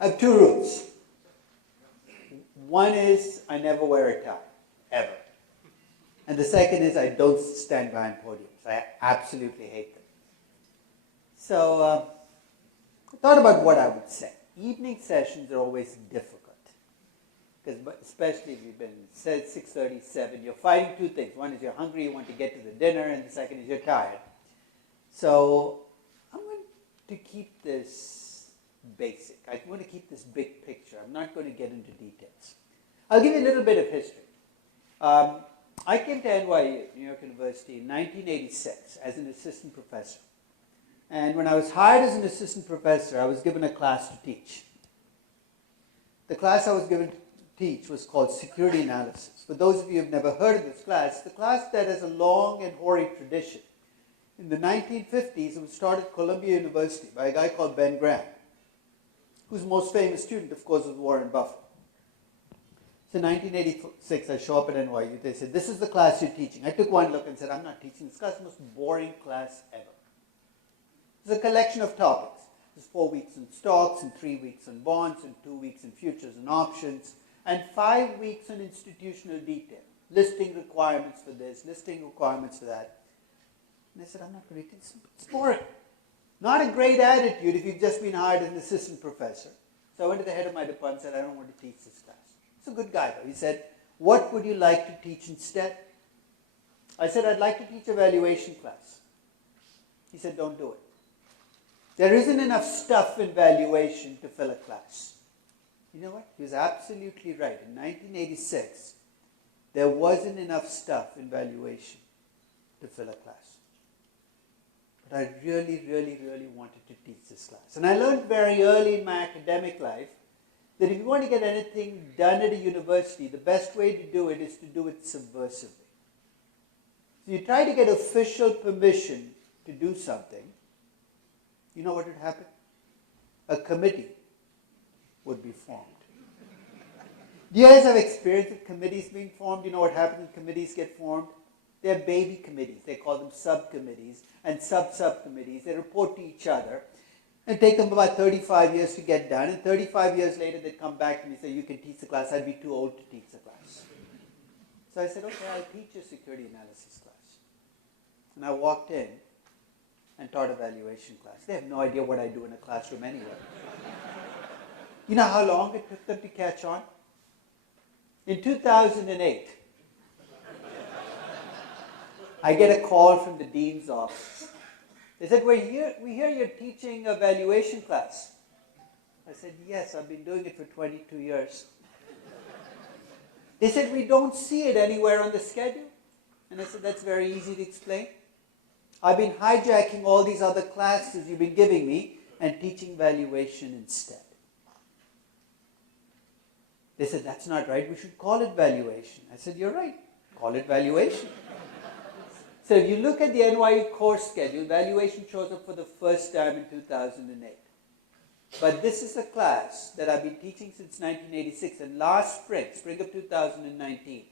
I have two rules. One is I never wear a tie, ever. And the second is I don't stand behind podiums. I absolutely hate them. So I thought about what I would say. Evening sessions are always difficult. Because especially if you've been 6:30, 7, you're fighting two things. One is you're hungry, you want to get to the dinner, and the second is you're tired. So I'm going to keep this basic. I want to keep this big picture. I'm not going to get into details. I'll give you a little bit of history. I came to NYU, New York University, in 1986 as an assistant professor. And when I was hired as an assistant professor, I was given a class to teach. The class I was given to teach was called Security Analysis. For those of you who have never heard of this class, the class that has a long and hoary tradition. In the 1950s, it was started at Columbia University by a guy called Ben Graham, whose most famous student, of course, was Warren Buffett. So in 1986, I show up at NYU. They said, this is the class you're teaching. I took one look and said, I'm not teaching this class. It's the most boring class ever. It's a collection of topics. There's 4 weeks in stocks, and 3 weeks in bonds, and 2 weeks in futures and options, and 5 weeks in institutional detail, listing requirements for this, listing requirements for that. And I said, I'm not going to teach this. It's boring. Not a great attitude if you've just been hired as an assistant professor. So I went to the head of my department and said, I don't want to teach this class. He's a good guy, though. He said, what would you like to teach instead? I said, I'd like to teach a valuation class. He said, don't do it. There isn't enough stuff in valuation to fill a class. You know what? He was absolutely right. In 1986, there wasn't enough stuff in valuation to fill a class. But I really, really, really wanted to teach this class. And I learned very early in my academic life that if you want to get anything done at a university, the best way to do it is to do it subversively. So you try to get official permission to do something, you know what would happen? A committee would be formed. Do you guys have experience with committees being formed? You know what happens when committees get formed? They're baby committees. They call them subcommittees and sub-subcommittees. They report to each other. And take them about 35 years to get done. And 35 years later, they'd come back to me and say, you can teach the class. I'd be too old to teach the class. So I said, okay, I'll teach a security analysis class. And I walked in and taught a valuation class. They have no idea what I do in a classroom anyway. You know how long it took them to catch on? In 2008, I get a call from the dean's office. They said, we hear you're teaching a valuation class. I said, yes, I've been doing it for 22 years. They said, we don't see it anywhere on the schedule. And I said, that's very easy to explain. I've been hijacking all these other classes you've been giving me and teaching valuation instead. They said, that's not right. We should call it valuation. I said, you're right. Call it valuation. So if you look at the NYU course schedule, valuation shows up for the first time in 2008. But this is a class that I've been teaching since 1986. And last spring of 2019,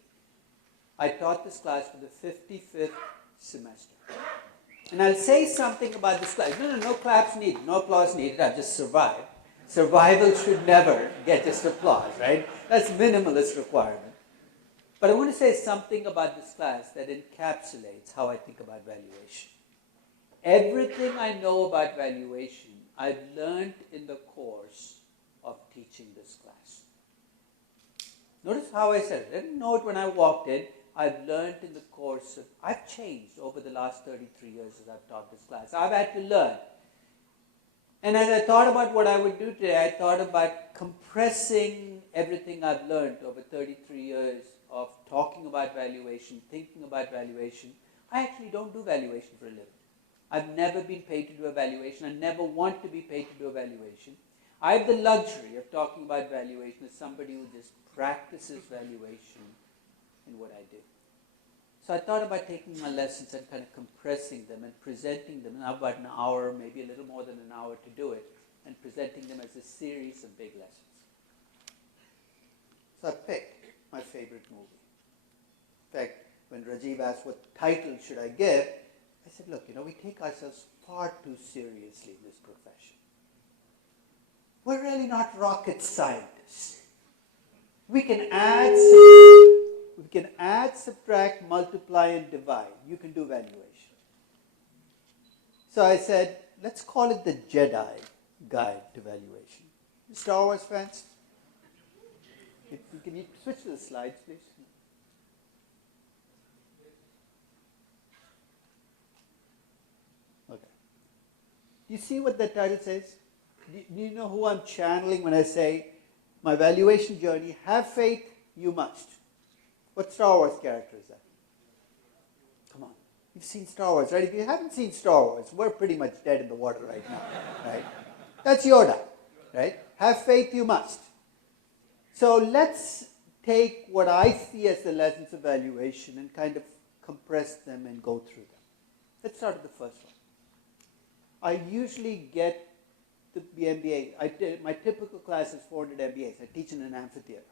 I taught this class for the 55th semester. And I'll say something about this class. No claps needed, no applause needed. I've just survived. Survival should never get just applause, right? That's minimalist requirement. But I want to say something about this class that encapsulates how I think about valuation. Everything I know about valuation, I've learned in the course of teaching this class. Notice how I said it. I didn't know it when I walked in. I've learned in the course of, I've changed over the last 33 years as I've taught this class. I've had to learn. And as I thought about what I would do today, I thought about compressing everything I've learned over 33 years of talking about valuation, thinking about valuation. I actually don't do valuation for a living. I've never been paid to do a valuation. I never want to be paid to do a valuation. I have the luxury of talking about valuation as somebody who just practices valuation in what I do. So I thought about taking my lessons and kind of compressing them and presenting them in about an hour, maybe a little more than an hour to do it, and presenting them as a series of big lessons. So I picked my favorite movie. In fact, when Rajiv asked what title should I give, I said, look, we take ourselves far too seriously in this profession. we're really not rocket scientists. We can add, subtract, multiply, and divide. You can do valuation. So I said, let's call it the Jedi Guide to Valuation. Star Wars fans? Can you switch to the slides, please? Okay. You see what the title says? Do you know who I'm channeling when I say, my valuation journey, have faith, you must. What Star Wars character is that? Come on. You've seen Star Wars, right? If you haven't seen Star Wars, we're pretty much dead in the water right now, right? That's Yoda, right? Have faith, you must. So let's take what I see as the lessons of valuation and kind of compress them and go through them. Let's start with the first one. I usually get the MBA. My typical class is 400 MBAs. I teach in an amphitheater.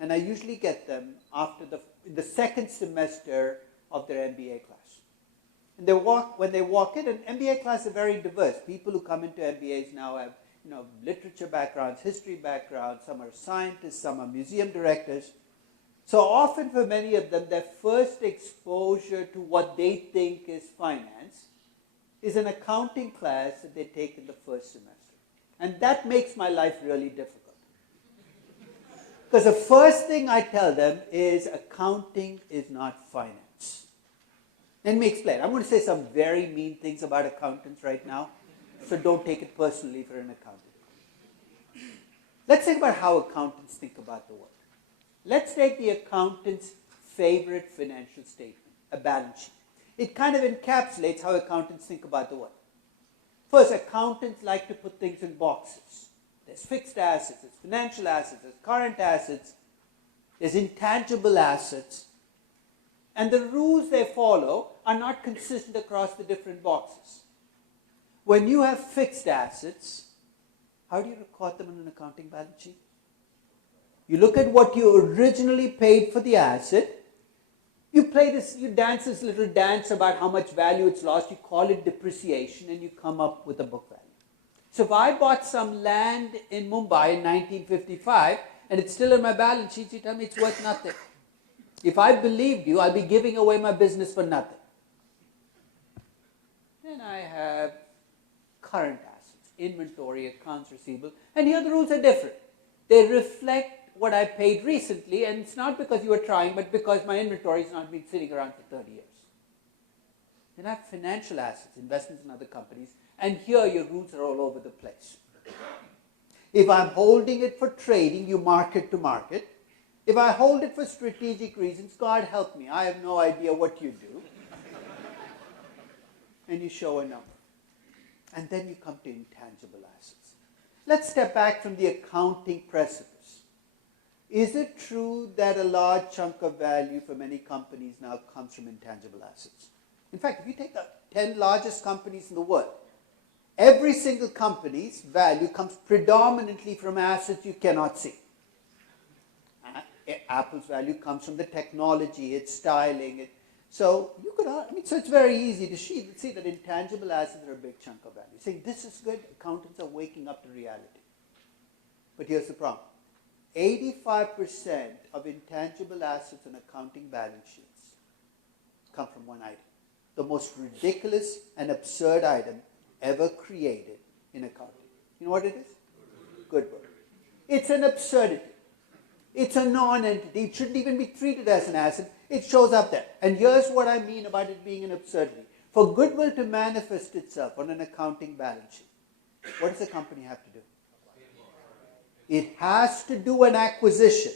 And I usually get them after the second semester of their MBA class. And when they walk in, an MBA class is very diverse. People who come into MBAs now have literature backgrounds, history backgrounds, some are scientists, some are museum directors. So often for many of them, their first exposure to what they think is finance is an accounting class that they take in the first semester. And that makes my life really difficult. Because the first thing I tell them is accounting is not finance. Let me explain. I'm going to say some very mean things about accountants right now, so don't take it personally if you're an accountant. Let's think about how accountants think about the world. Let's take the accountant's favorite financial statement, a balance sheet. It kind of encapsulates how accountants think about the world. First, accountants like to put things in boxes. There's fixed assets, there's financial assets, there's current assets, there's intangible assets. And the rules they follow are not consistent across the different boxes. When you have fixed assets, how do you record them in an accounting balance sheet? You look at what you originally paid for the asset. You dance this little dance about how much value it's lost. You call it depreciation, and you come up with a book value. So if I bought some land in Mumbai in 1955, and it's still in my balance sheet, you tell me it's worth nothing. If I believed you, I'll be giving away my business for nothing. Then I have current assets, inventory, accounts receivable, and here the rules are different. They reflect what I paid recently, and it's not because you were trying, but because my inventory has not been sitting around for 30 years. Then I have financial assets, investments in other companies, and here your rules are all over the place. If I'm holding it for trading, you mark it to market. If I hold it for strategic reasons, God help me, I have no idea what you do. And you show a number. And then you come to intangible assets. Let's step back from the accounting precipice. Is it true that a large chunk of value for many companies now comes from intangible assets? In fact, if you take the 10 largest companies in the world, every single company's value comes predominantly from assets you cannot see. Apple's value comes from the technology, its styling. So it's very easy to see that intangible assets are a big chunk of value. Saying this is good, accountants are waking up to reality. But here's the problem. 85% of intangible assets in accounting balance sheets come from one item. The most ridiculous and absurd item ever created in accounting. You know what it is? Goodwill. It's an absurdity. It's a non-entity. It shouldn't even be treated as an asset. It shows up there. And here's what I mean about it being an absurdity. For goodwill to manifest itself on an accounting balance sheet, what does the company have to do? It has to do an acquisition.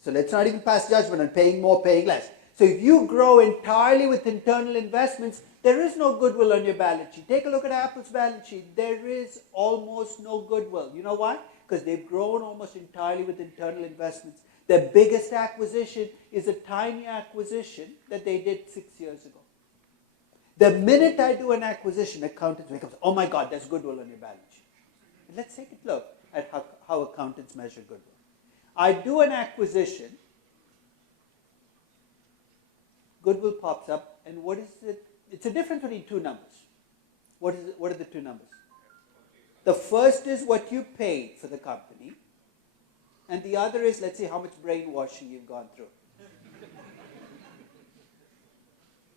So let's not even pass judgment on paying more, paying less. So if you grow entirely with internal investments, there is no goodwill on your balance sheet. Take a look at Apple's balance sheet. There is almost no goodwill. You know why? Because they've grown almost entirely with internal investments. Their biggest acquisition is a tiny acquisition that they did 6 years ago. The minute I do an acquisition, accountants wake up, oh my God, there's goodwill on your balance sheet. And let's take a look at how accountants measure goodwill. I do an acquisition, goodwill pops up, and what is it? It's a difference between two numbers. What are the two numbers? The first is what you paid for the company, and the other is, let's say, how much brainwashing you've gone through.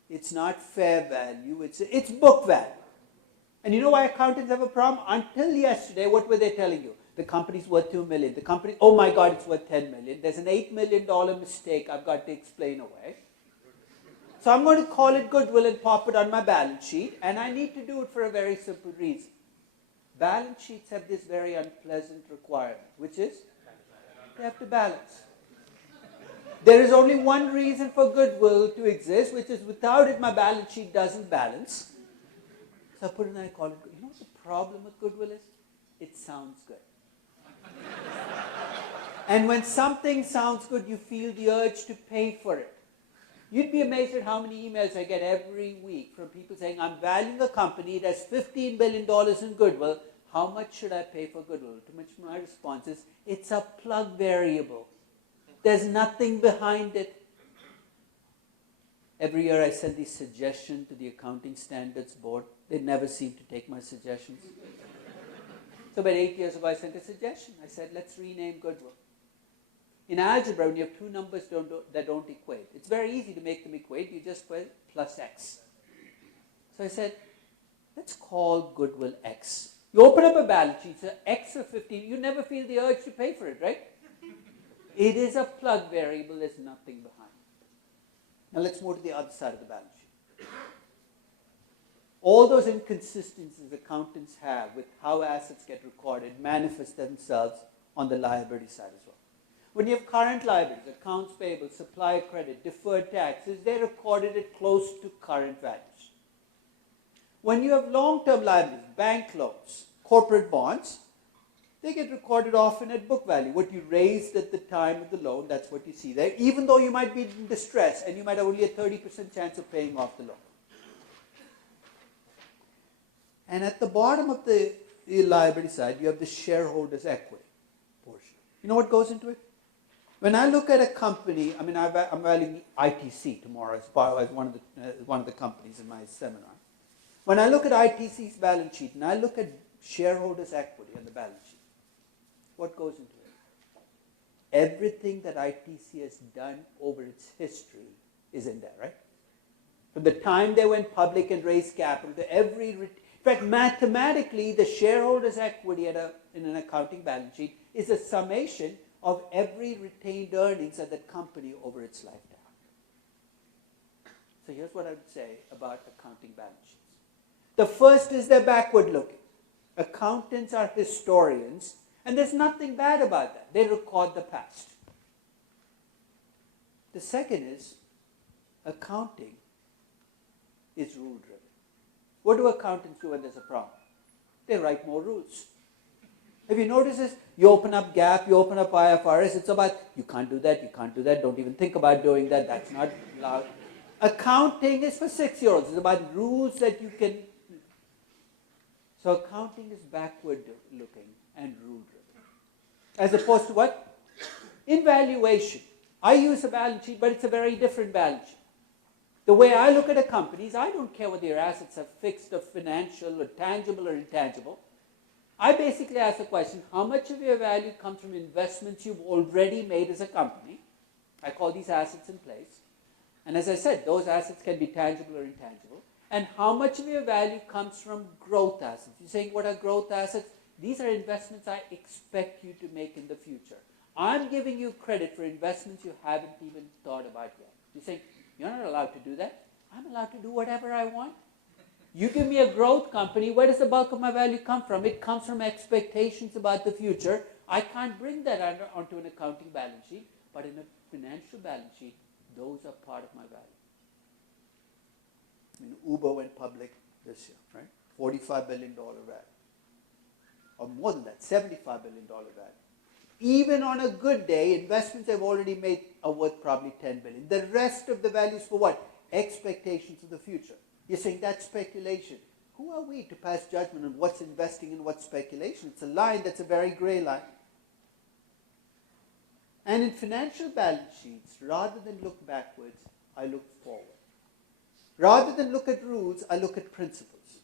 It's not fair value, it's book value. And you know why accountants have a problem? Until yesterday, what were they telling you? The company's worth $2 million. The company, oh my God, it's worth $10 million. There's an $8 million mistake I've got to explain away. So I'm going to call it goodwill and pop it on my balance sheet, and I need to do it for a very simple reason. Balance sheets have this very unpleasant requirement, which is they have to balance. There is only one reason for goodwill to exist, which is without it, my balance sheet doesn't balance. So I put it and I call it good. You know what the problem with goodwill is? It sounds good. And when something sounds good, you feel the urge to pay for it. You'd be amazed at how many emails I get every week from people saying, I'm valuing a company that has $15 billion in goodwill. How much should I pay for goodwill? To which my response is, it's a plug variable. There's nothing behind it. Every year I send these suggestions to the Accounting Standards Board. They never seem to take my suggestions. So about 8 years ago, I sent a suggestion. I said, let's rename goodwill. In algebra, when you have two numbers that don't equate, it's very easy to make them equate. You just put plus x. So I said, let's call goodwill x. You open up a balance sheet, so x of 15, you never feel the urge to pay for it, right? It is a plug variable, there's nothing behind it. Now let's move to the other side of the balance sheet. All those inconsistencies accountants have with how assets get recorded manifest themselves on the liability side as well. When you have current liabilities, accounts payable, supplier credit, deferred taxes, they're recorded at close to current values. When you have long-term liabilities, bank loans, corporate bonds, they get recorded often at book value. What you raised at the time of the loan, that's what you see there, even though you might be in distress and you might have only a 30% chance of paying off the loan. And at the bottom of the liability side, you have the shareholders' equity portion. You know what goes into it? When I look at a company, I mean, I'm valuing ITC tomorrow as one of the companies in my seminar. When I look at ITC's balance sheet and I look at shareholders' equity on the balance sheet, what goes into it? Everything that ITC has done over its history is in there, right? From the time they went public and raised capital to in fact, mathematically, the shareholders' equity in an accounting balance sheet is a summation of every retained earnings of that company over its lifetime. So here's what I would say about accounting balance sheets. The first is they're backward looking. Accountants are historians, and there's nothing bad about that. They record the past. The second is accounting is rule-driven. What do accountants do when there's a problem? They write more rules. Have you noticed this? You open up GAAP, you open up IFRS, it's about, you can't do that, don't even think about doing that, that's not allowed. Accounting is for 6-year-olds. It's about rules that you can. So accounting is backward looking and rule-driven. As opposed to what? In valuation. I use a balance sheet, but it's a very different balance sheet. The way I look at a company is I don't care whether your assets are fixed or financial or tangible or intangible. I basically ask the question, how much of your value comes from investments you've already made as a company? I call these assets in place. And as I said, those assets can be tangible or intangible. And how much of your value comes from growth assets? You're saying, what are growth assets? These are investments I expect you to make in the future. I'm giving you credit for investments you haven't even thought about yet. You're saying, you're not allowed to do that. I'm allowed to do whatever I want. You give me a growth company, where does the bulk of my value come from? It comes from expectations about the future. I can't bring that onto an accounting balance sheet, but in a financial balance sheet, those are part of my value. I mean, Uber went public this year, right? $45 billion value. Or more than that, $75 billion value. Even on a good day, investments they've already made are worth probably $10 billion. The rest of the value is for what? Expectations of the future. You're saying that's speculation. Who are we to pass judgment on what's investing and what's speculation? It's a line that's a very gray line. And in financial balance sheets, rather than look backwards, I look forward. Rather than look at rules, I look at principles.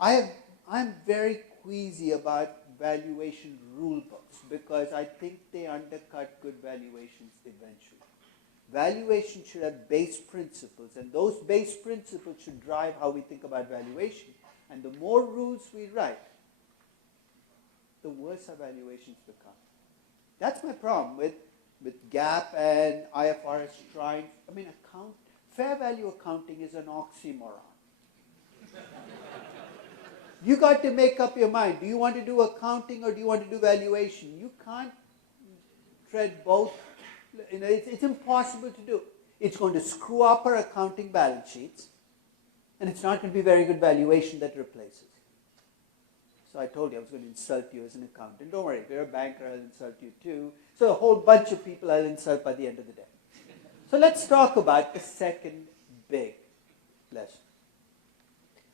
I'm very queasy about valuation rule books because I think they undercut good valuations eventually. Valuation should have base principles, and those base principles should drive how we think about valuation. And the more rules we write, the worse our valuations become. That's my problem with GAAP and IFRS trying. I mean, fair value accounting is an oxymoron. You got to make up your mind. Do you want to do accounting or do you want to do valuation? You can't tread both. It's impossible to do. It's going to screw up our accounting balance sheets, and it's not going to be very good valuation that replaces. So I told you I was going to insult you as an accountant. Don't worry, if you're a banker, I'll insult you too. So a whole bunch of people I'll insult by the end of the day. So let's talk about the second big lesson.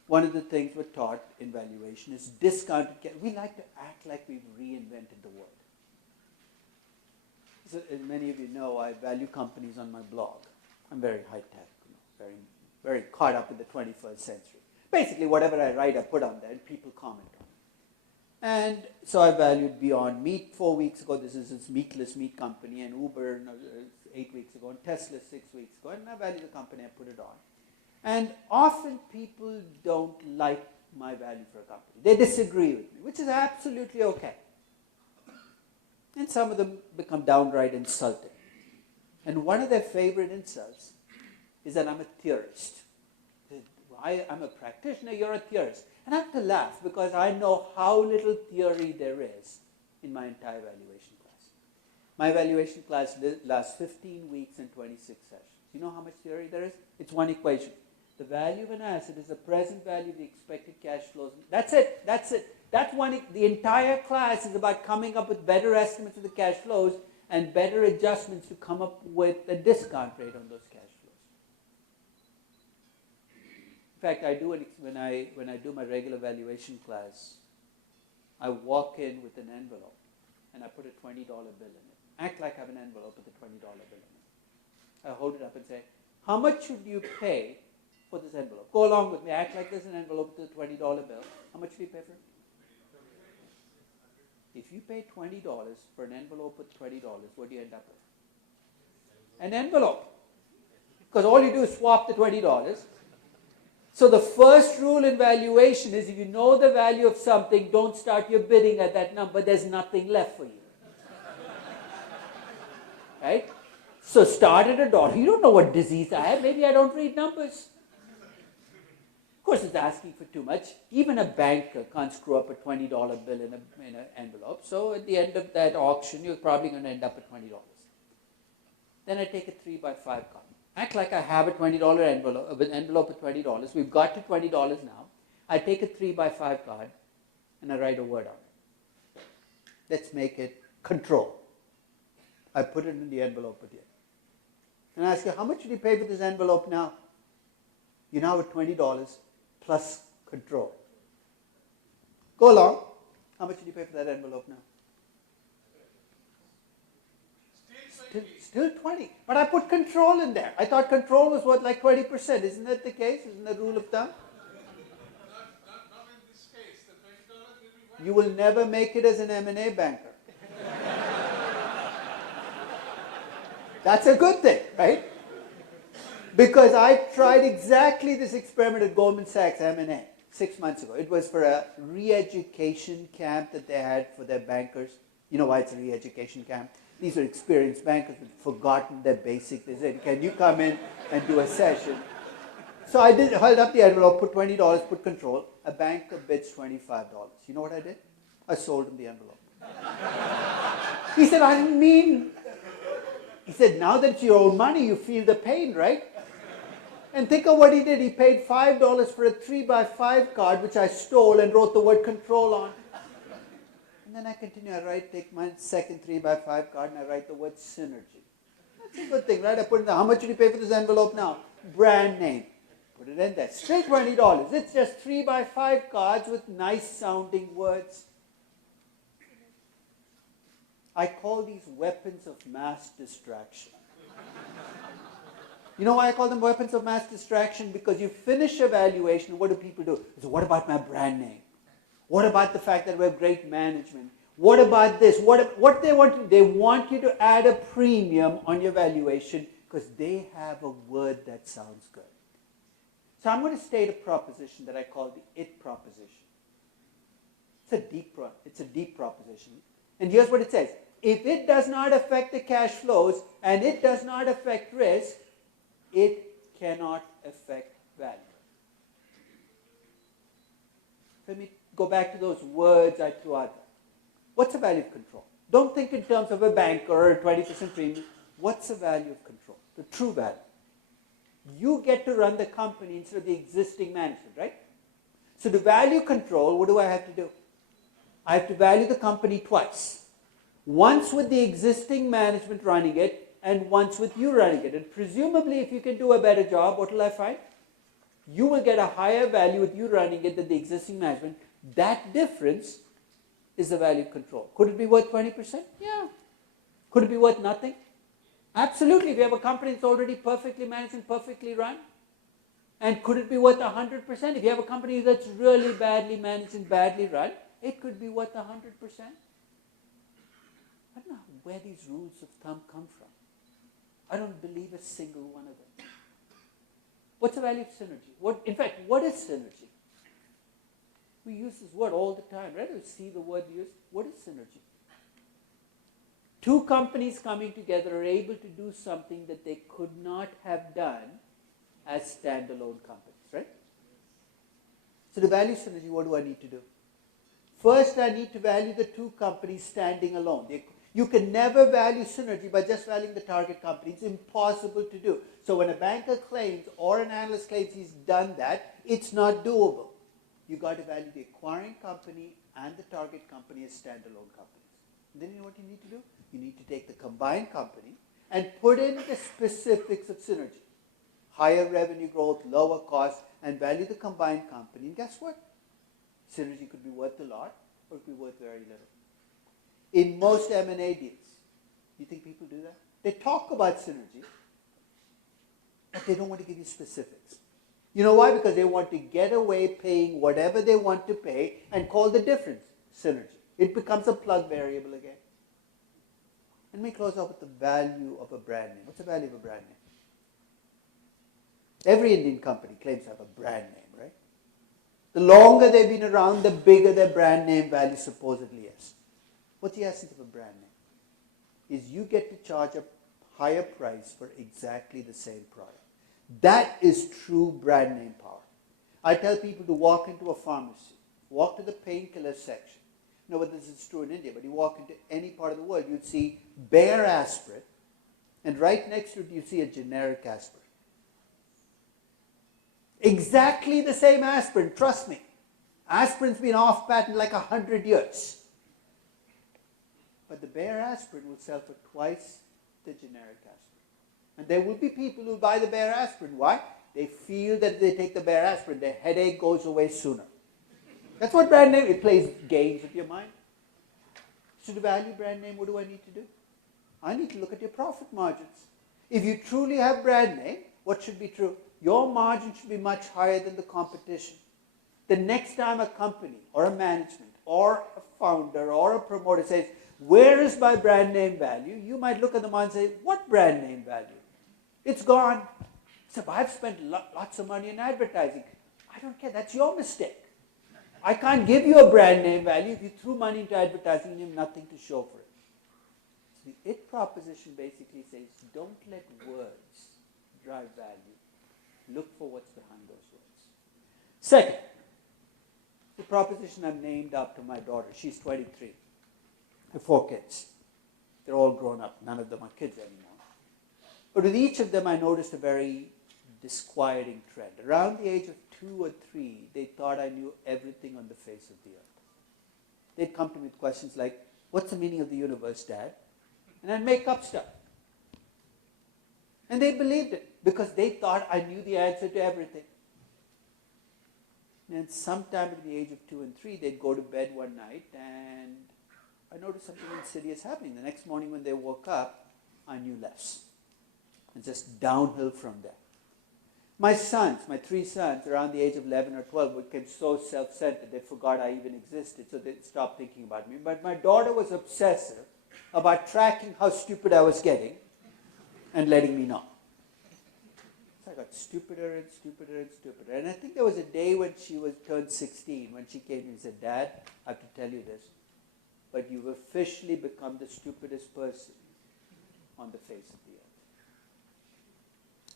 One of the things we're taught in valuation is discounted cash. We like to act like we've reinvented the world. So, as many of you know, I value companies on my blog. I'm very high-tech, very, very caught up in the 21st century. Basically, whatever I write, I put on there, and people comment on it. And so I valued Beyond Meat 4 weeks ago. This is this meatless meat company, and Uber 8 weeks ago, and Tesla 6 weeks ago. And I value the company, I put it on. And often people don't like my value for a company. They disagree with me, which is absolutely okay. And some of them become downright insulting. And one of their favorite insults is that I'm a theorist. I'm a practitioner, you're a theorist. And I have to laugh because I know how little theory there is in my entire valuation class. My valuation class lasts 15 weeks and 26 sessions. You know how much theory there is? It's one equation. The value of an asset is the present value of the expected cash flows. That's it. The entire class is about coming up with better estimates of the cash flows and better adjustments to come up with a discount rate on those cash flows. In fact, I do when I do my regular valuation class, I walk in with an envelope and I put a $20 bill in it. Act like I have an envelope with a $20 bill in it. I hold it up and say, how much should you pay for this envelope? Go along with me. Act like there's an envelope with a $20 bill. How much do you pay for it? If you pay $20 for an envelope with $20, what do you end up with? An envelope. Because all you do is swap the $20. So the first rule in valuation is if you know the value of something, don't start your bidding at that number. There's nothing left for you. Right? So start at $1. You don't know what disease I have. Maybe I don't read numbers. Of course, it's asking for too much. Even a banker can't screw up a $20 bill in an envelope. So at the end of that auction, you're probably going to end up at $20. Then I take a 3x5 card. Act like I have a $20 envelope with $20. We've got to $20 now. I take a 3x5 card and I write a word on it. Let's make it control. I put it in the envelope with you. And I ask you, how much did you pay for this envelope now? You now have $20 plus control. Go along. How much did you pay for that envelope now? Still 20. But I put control in there. I thought control was worth like 20%. Isn't that the case? Isn't that rule of thumb? Not in this case. The $20 will be You will never make it as an M&A banker. That's a good thing, right? Because I tried exactly this experiment at Goldman Sachs M&A 6 months ago. It was for a re-education camp that they had for their bankers. You know why it's a re-education camp? These are experienced bankers who've forgotten their basic. They said, can you come in and do a session? So I held up the envelope, put $20, put control. A banker bids $25. You know what I did? I sold him the envelope. He said, I didn't mean... He said, now that it's your own money, you feel the pain, right? And think of what he did. He paid $5 for a 3x5 card, which I stole and wrote the word control on. And then I continue. Take my second 3x5 card and I write the word synergy. That's a good thing, right? I put in there, how much did you pay for this envelope now? Brand name. Put it in there. Still $20. It's just 3x5 cards with nice sounding words. I call these weapons of mass distraction. You know why I call them weapons of mass distraction? Because you finish a valuation, what do people do? They say, what about my brand name? What about the fact that we have great management? What about this? What they want? They want you to add a premium on your valuation because they have a word that sounds good. So I'm going to state a proposition that I call the it proposition. It's a deep proposition. And here's what it says. If it does not affect the cash flows and it does not affect risk, it cannot affect value. Let me go back to those words I threw out there. What's the value of control? Don't think in terms of a banker or a 20% premium. What's the value of control? The true value. You get to run the company instead of the existing management, right? So to value control, what do I have to do? I have to value the company twice. Once with the existing management running it, and once with you running it. And presumably, if you can do a better job, what will I find? You will get a higher value with you running it than the existing management. That difference is the value of control. Could it be worth 20%? Yeah. Could it be worth nothing? Absolutely. If you have a company that's already perfectly managed and perfectly run. And could it be worth 100%? If you have a company that's really badly managed and badly run, it could be worth 100%. I don't know where these rules of thumb come from. I don't believe a single one of them. What's the value of synergy? In fact, what is synergy? We use this word all the time, right? We see the word used. What is synergy? Two companies coming together are able to do something that they could not have done as standalone companies, right? So to value synergy, what do I need to do? First, I need to value the two companies standing alone. You can never value synergy by just valuing the target company. It's impossible to do. So when a banker claims or an analyst claims he's done that, it's not doable. You've got to value the acquiring company and the target company as standalone companies. And then you know what you need to do? You need to take the combined company and put in the specifics of synergy. Higher revenue growth, lower cost, and value the combined company. And guess what? Synergy could be worth a lot or it could be worth very little. In most M&A deals, you think people do that? They talk about synergy, but they don't want to give you specifics. You know why? Because they want to get away paying whatever they want to pay and call the difference synergy. It becomes a plug variable again. Let me close off with the value of a brand name. What's the value of a brand name? Every Indian company claims to have a brand name, right? The longer they've been around, the bigger their brand name value supposedly is. What's the essence of a brand name? Is you get to charge a higher price for exactly the same product. That is true brand name power. I tell people to walk into a pharmacy, walk to the painkiller section. You know whether this is true in India, but you walk into any part of the world, you'd see Bayer aspirin, and right next to it you see a generic aspirin. Exactly the same aspirin, trust me. Aspirin's been off patent like 100 years. But the Bayer aspirin will sell for twice the generic aspirin. And there will be people who buy the Bayer aspirin. Why? They feel that if they take the Bayer aspirin, their headache goes away sooner. That's what brand name, it plays games with your mind. So to value brand name, what do I need to do? I need to look at your profit margins. If you truly have brand name, what should be true? Your margin should be much higher than the competition. The next time a company or a management or a founder or a promoter says, where is my brand name value? You might look at them and say, what brand name value? It's gone. So I've spent lots of money in advertising. I don't care. That's your mistake. I can't give you a brand name value if you threw money into advertising and you have nothing to show for it. So the IT proposition basically says, don't let words drive value. Look for what's behind those words. Second, the proposition I've named after my daughter. She's 23. I have 4 kids. They're all grown up. None of them are kids anymore. But with each of them, I noticed a very disquieting trend. Around the age of 2 or 3, they thought I knew everything on the face of the earth. They'd come to me with questions like, what's the meaning of the universe, Dad? And I'd make up stuff. And they believed it because they thought I knew the answer to everything. And sometime at the age of 2 and 3, they'd go to bed one night and I noticed something insidious happening. The next morning when they woke up, I knew less. And just downhill from there. My sons, my 3 sons, around the age of 11 or 12, became so self-centered they forgot I even existed, so they stopped thinking about me. But my daughter was obsessive about tracking how stupid I was getting and letting me know. So I got stupider and stupider and stupider. And I think there was a day when she turned 16, when she came to me and said, Dad, I have to tell you this, but you've officially become the stupidest person on the face of the earth.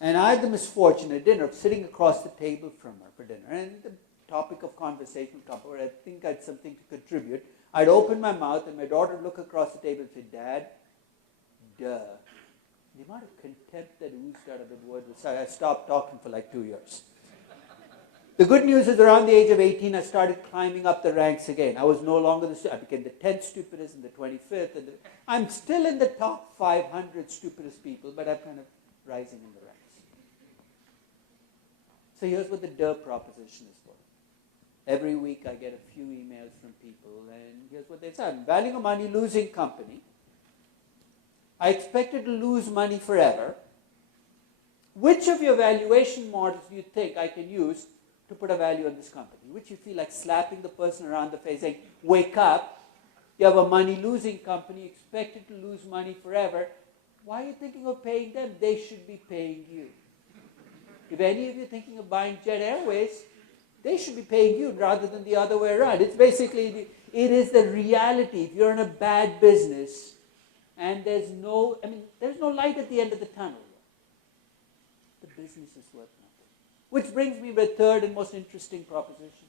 And I had the misfortune at dinner of sitting across the table from her for dinner. And the topic of conversation would come forward. I think I had something to contribute. I'd open my mouth and my daughter would look across the table and say, Dad, duh. The amount of contempt that oozed out of the word was, I stopped talking for like 2 years. The good news is around the age of 18, I started climbing up the ranks again. I was no longer I became the 10th stupidest and the 25th. And I'm still in the top 500 stupidest people, but I'm kind of rising in the ranks. So here's what the duh proposition is for. Every week I get a few emails from people, and here's what they say. I'm valuing a money-losing company. I expected to lose money forever. Which of your valuation models do you think I can use to put a value on this company? Which you feel like slapping the person around the face saying, wake up, you have a money-losing company, expected to lose money forever. Why are you thinking of paying them? They should be paying you. If any of you are thinking of buying Jet Airways, they should be paying you rather than the other way around. It's basically, it is the reality. If you're in a bad business and there's no light at the end of the tunnel, the business is worth nothing. Which brings me to the third and most interesting proposition.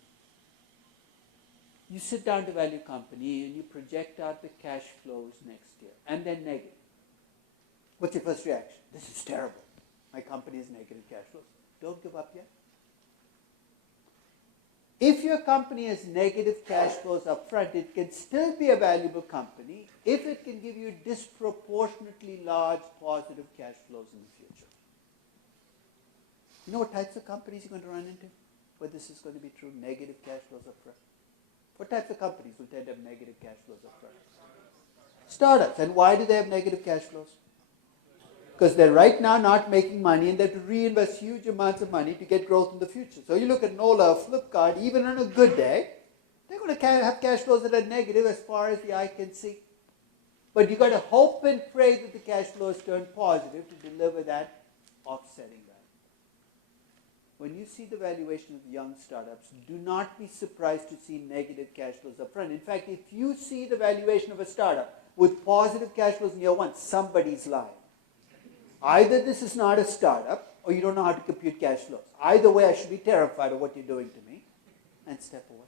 You sit down to value a company and you project out the cash flows next year, and they're negative. What's your first reaction? This is terrible. My company has negative cash flows. Don't give up yet. If your company has negative cash flows up front, it can still be a valuable company if it can give you disproportionately large positive cash flows in the future. You know what types of companies you're going to run into where this is going to be true? Negative cash flows up front. What types of companies will tend to have negative cash flows up front? Startups. And why do they have negative cash flows? Because they're right now not making money and they have to reinvest huge amounts of money to get growth in the future. So you look at Nola or Flipkart, even on a good day, they're going to have cash flows that are negative as far as the eye can see. But you've got to hope and pray that the cash flows turn positive to deliver that offsetting value. When you see the valuation of young startups, do not be surprised to see negative cash flows up front. In fact, if you see the valuation of a startup with positive cash flows in year one, somebody's lying. Either this is not a startup, or you don't know how to compute cash flows. Either way, I should be terrified of what you're doing to me and step away.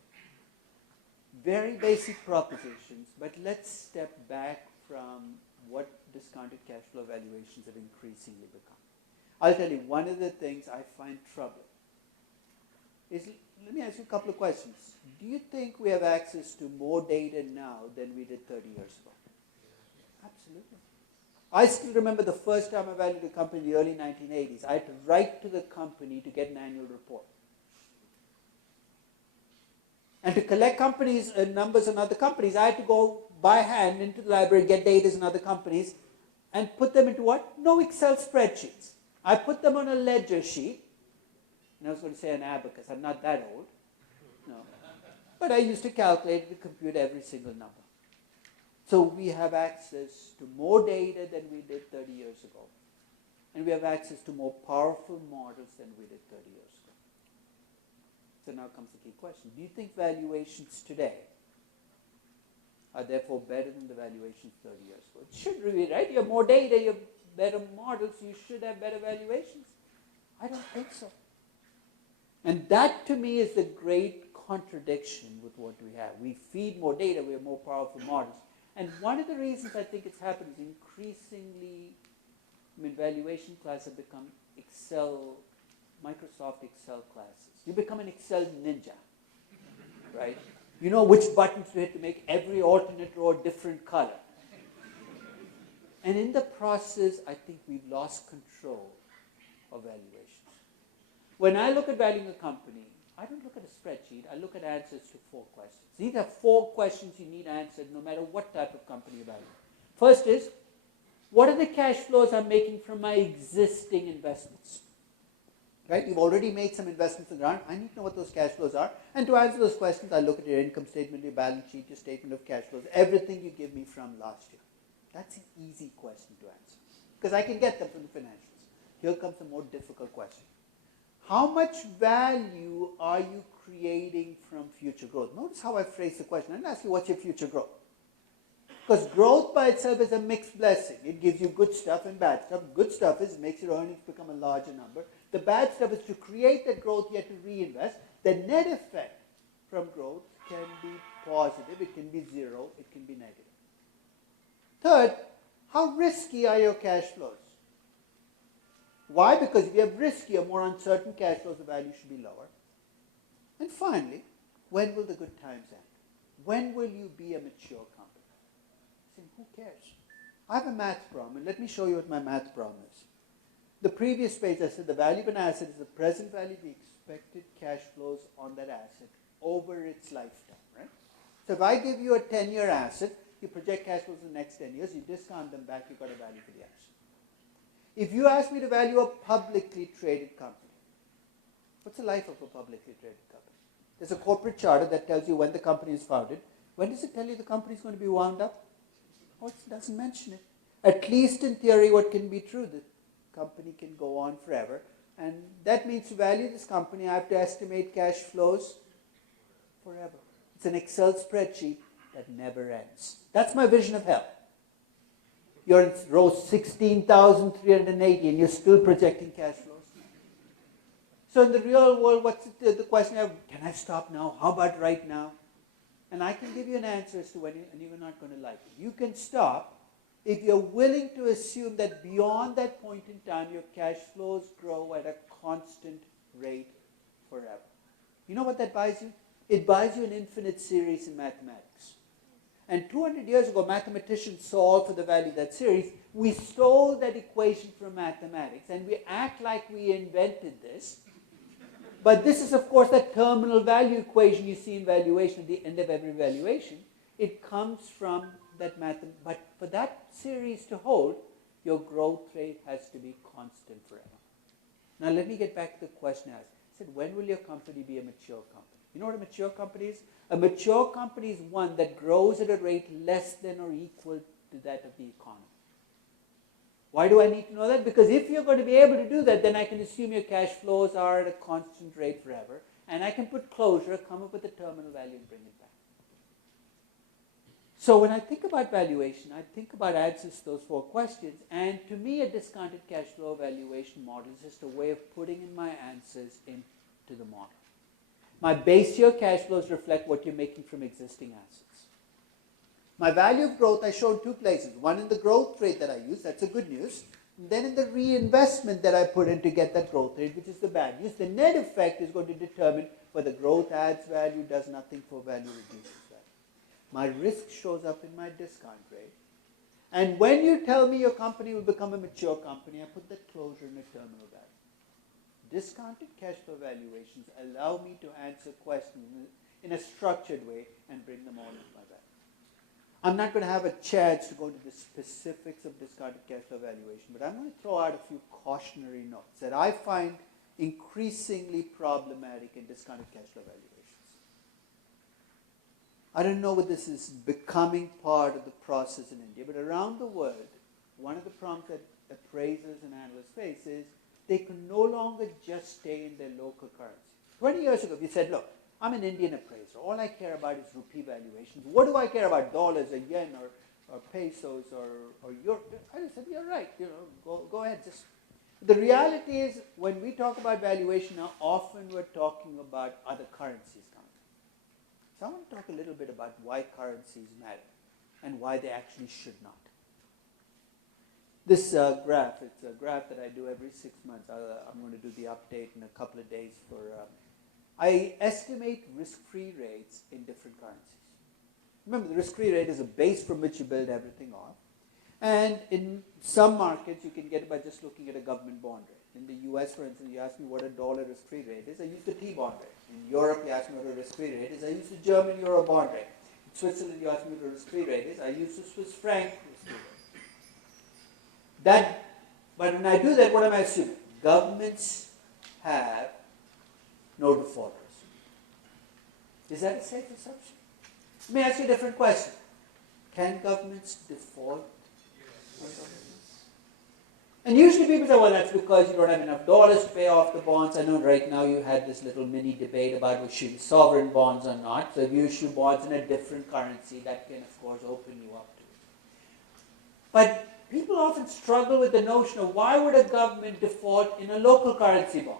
Very basic propositions, but let's step back from what discounted cash flow valuations have increasingly become. I'll tell you, one of the things I find troubling is, let me ask you a couple of questions. Do you think we have access to more data now than we did 30 years ago? Absolutely. I still remember the first time I valued a company in the early 1980s. I had to write to the company to get an annual report. And to collect companies' numbers on other companies, I had to go by hand into the library, get data on other companies, and put them into what? No Excel spreadsheets. I put them on a ledger sheet. And I was going to say an abacus. I'm not that old. No. But I used to calculate and compute every single number. So we have access to more data than we did 30 years ago. And we have access to more powerful models than we did 30 years ago. So now comes the key question. Do you think valuations today are therefore better than the valuations 30 years ago? It should be, right? You have more data, you have better models, you should have better valuations. I don't think so. And that to me is the great contradiction with what we have. We feed more data, we have more powerful models. And one of the reasons I think it's happened is increasingly, valuation classes have become Microsoft Excel classes. You become an Excel ninja, right? You know which buttons to hit to make every alternate row a different color. And in the process, I think we've lost control of valuations. When I look at valuing a company, I don't look at a spreadsheet. I look at answers to 4 questions. These are 4 questions you need answered no matter what type of company you value. First is, what are the cash flows I'm making from my existing investments? Right? You've already made some investments in the ground. I need to know what those cash flows are. And to answer those questions, I look at your income statement, your balance sheet, your statement of cash flows, everything you give me from last year. That's an easy question to answer because I can get them from the financials. Here comes a more difficult question. How much value are you creating from future growth? Notice how I phrase the question. I didn't ask you what's your future growth. Because growth by itself is a mixed blessing. It gives you good stuff and bad stuff. Good stuff is it makes your earnings become a larger number. The bad stuff is to create that growth, you have to reinvest. The net effect from growth can be positive, it can be zero, it can be negative. Third, how risky are your cash flows? Why? Because if you have riskier, more uncertain cash flows, the value should be lower. And finally, when will the good times end? When will you be a mature company? Saying, who cares? I have a math problem, and let me show you what my math problem is. The previous page, I said the value of an asset is the present value of the expected cash flows on that asset over its lifetime, right? So if I give you a 10-year asset, you project cash flows in the next 10 years, you discount them back, you've got a value for the asset. If you ask me to value a publicly traded company, what's the life of a publicly traded company? There's a corporate charter that tells you when the company is founded. When does it tell you the company is going to be wound up? Oh, it doesn't mention it. At least in theory, what can be true, the company can go on forever. And that means to value this company, I have to estimate cash flows forever. It's an Excel spreadsheet that never ends. That's my vision of hell. You're in row 16,380 and you're still projecting cash flows. So in the real world, what's the question? Can I stop now? How about right now? And I can give you an answer as to when and you're not going to like it. You can stop if you're willing to assume that beyond that point in time, your cash flows grow at a constant rate forever. You know what that buys you? It buys you an infinite series in mathematics. And 200 years ago, mathematicians solved for the value of that series. We stole that equation from mathematics, and we act like we invented this. But this is, of course, that terminal value equation you see in valuation at the end of every valuation. It comes from that math. But for that series to hold, your growth rate has to be constant forever. Now, let me get back to the question I asked. I said, when will your company be a mature company? You know what a mature company is? A mature company is one that grows at a rate less than or equal to that of the economy. Why do I need to know that? Because if you're going to be able to do that, then I can assume your cash flows are at a constant rate forever. And I can put closure, come up with a terminal value, and bring it back. So when I think about valuation, I think about answers to those four questions. And to me, a discounted cash flow valuation model is just a way of putting in my answers into the model. My base year cash flows reflect what you're making from existing assets. My value of growth I showed two places. One in the growth rate that I use, that's the good news. And then in the reinvestment that I put in to get that growth rate, which is the bad news. The net effect is going to determine whether growth adds value, does nothing for value, reduces value. My risk shows up in my discount rate. And when you tell me your company will become a mature company, I put that closure in a terminal value. Discounted cash flow valuations allow me to answer questions in a structured way and bring them all into my value. I'm not going to have a chance to go into the specifics of discounted cash flow valuation, but I'm going to throw out a few cautionary notes that I find increasingly problematic in discounted cash flow valuations. I don't know whether this is becoming part of the process in India, but around the world, one of the problems that appraisers and analysts face is they can no longer just stay in their local currency. 20 years ago, if you said, look, I'm an Indian appraiser. All I care about is rupee valuations. What do I care about dollars or yen or pesos or euro? I just said, you're right. Go ahead. The reality is, when we talk about valuation now, often we're talking about other currencies coming. So I want to talk a little bit about why currencies matter and why they actually should not. This graph, it's a graph that I do every 6 months. I'm going to do the update in a couple of days for... I estimate risk-free rates in different currencies. Remember, the risk-free rate is a base from which you build everything off. And in some markets, you can get it by just looking at a government bond rate. In the US, for instance, you ask me what a dollar risk-free rate is, I use the T-bond rate. In Europe, you ask me what a risk-free rate is, I use the German euro bond rate. In Switzerland, you ask me what a risk-free rate is, I use the Swiss franc risk-free rate. But when I do that, what am I assuming? Governments have no default risk. Is that a safe assumption? Let me ask you a different question. Can governments default? Yes. And usually people say, well, that's because you don't have enough dollars to pay off the bonds. I know right now you had this little mini debate about issuing sovereign bonds or not. So if you issue bonds in a different currency, that can, of course, open you up to it. But people often struggle with the notion of why would a government default in a local currency bond?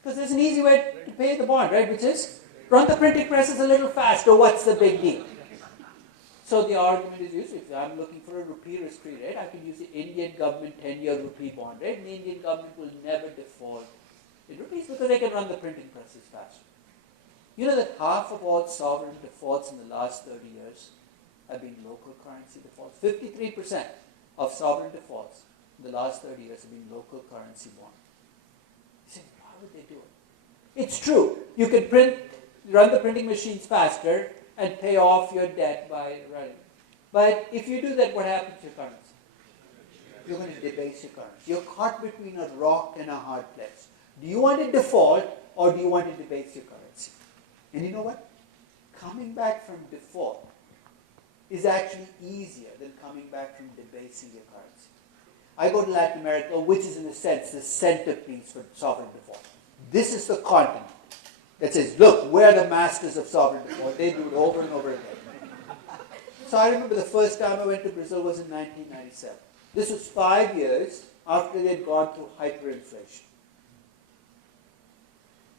Because there's an easy way to pay the bond, right? Which is run the printing presses a little faster. What's the big deal? So the argument is usually if I'm looking for a rupee risk-free rate, I can use the Indian government 10-year rupee bond rate, and the Indian government will never default in rupees because they can run the printing presses faster. You know that half of all sovereign defaults in the last 30 years have been local currency defaults. 53% of sovereign defaults in the last 30 years have been local currency bonds. You say, why would they do it? It's true. You can run the printing machines faster and pay off your debt by running. But if you do that, what happens to your currency? You're going to debase your currency. You're caught between a rock and a hard place. Do you want to default or do you want to debase your currency? And you know what? Coming back from default is actually easier than coming back from debasing your currency. I go to Latin America, which is in a sense the centerpiece for sovereign default. This is the continent that says, look, we're the masters of sovereign default. They do it over and over again. So I remember the first time I went to Brazil was in 1997. This was 5 years after they'd gone through hyperinflation.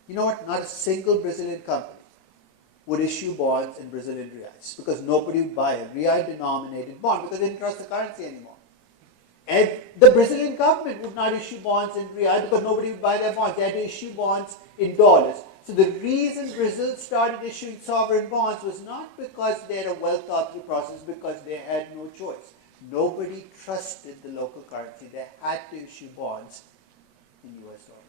You know what? Not a single Brazilian company would issue bonds in Brazilian reais because nobody would buy a real-denominated bond because they didn't trust the currency anymore. And the Brazilian government would not issue bonds in real because nobody would buy their bonds. They had to issue bonds in dollars. So the reason Brazil started issuing sovereign bonds was not because they had a well-thought-through process, because they had no choice. Nobody trusted the local currency. They had to issue bonds in US dollars.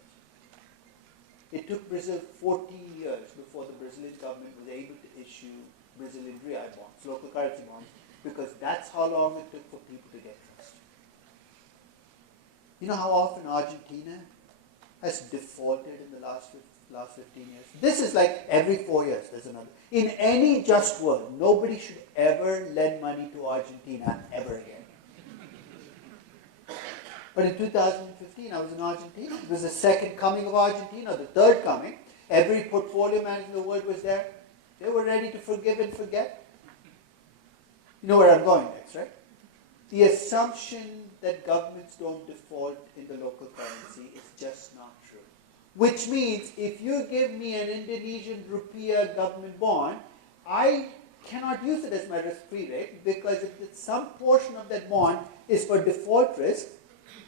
It took Brazil 14 years before the Brazilian government was able to issue Brazilian real bonds, local currency bonds, because that's how long it took for people to get trust. You know how often Argentina has defaulted in the last 15 years? This is like every 4 years there's another. In any just world, nobody should ever lend money to Argentina ever again. But in 2015, I was in Argentina. It was the second coming of Argentina, the third coming. Every portfolio manager in the world was there. They were ready to forgive and forget. You know where I'm going next, right? The assumption that governments don't default in the local currency is just not true. Which means if you give me an Indonesian rupiah government bond, I cannot use it as my risk-free rate because if some portion of that bond is for default risk,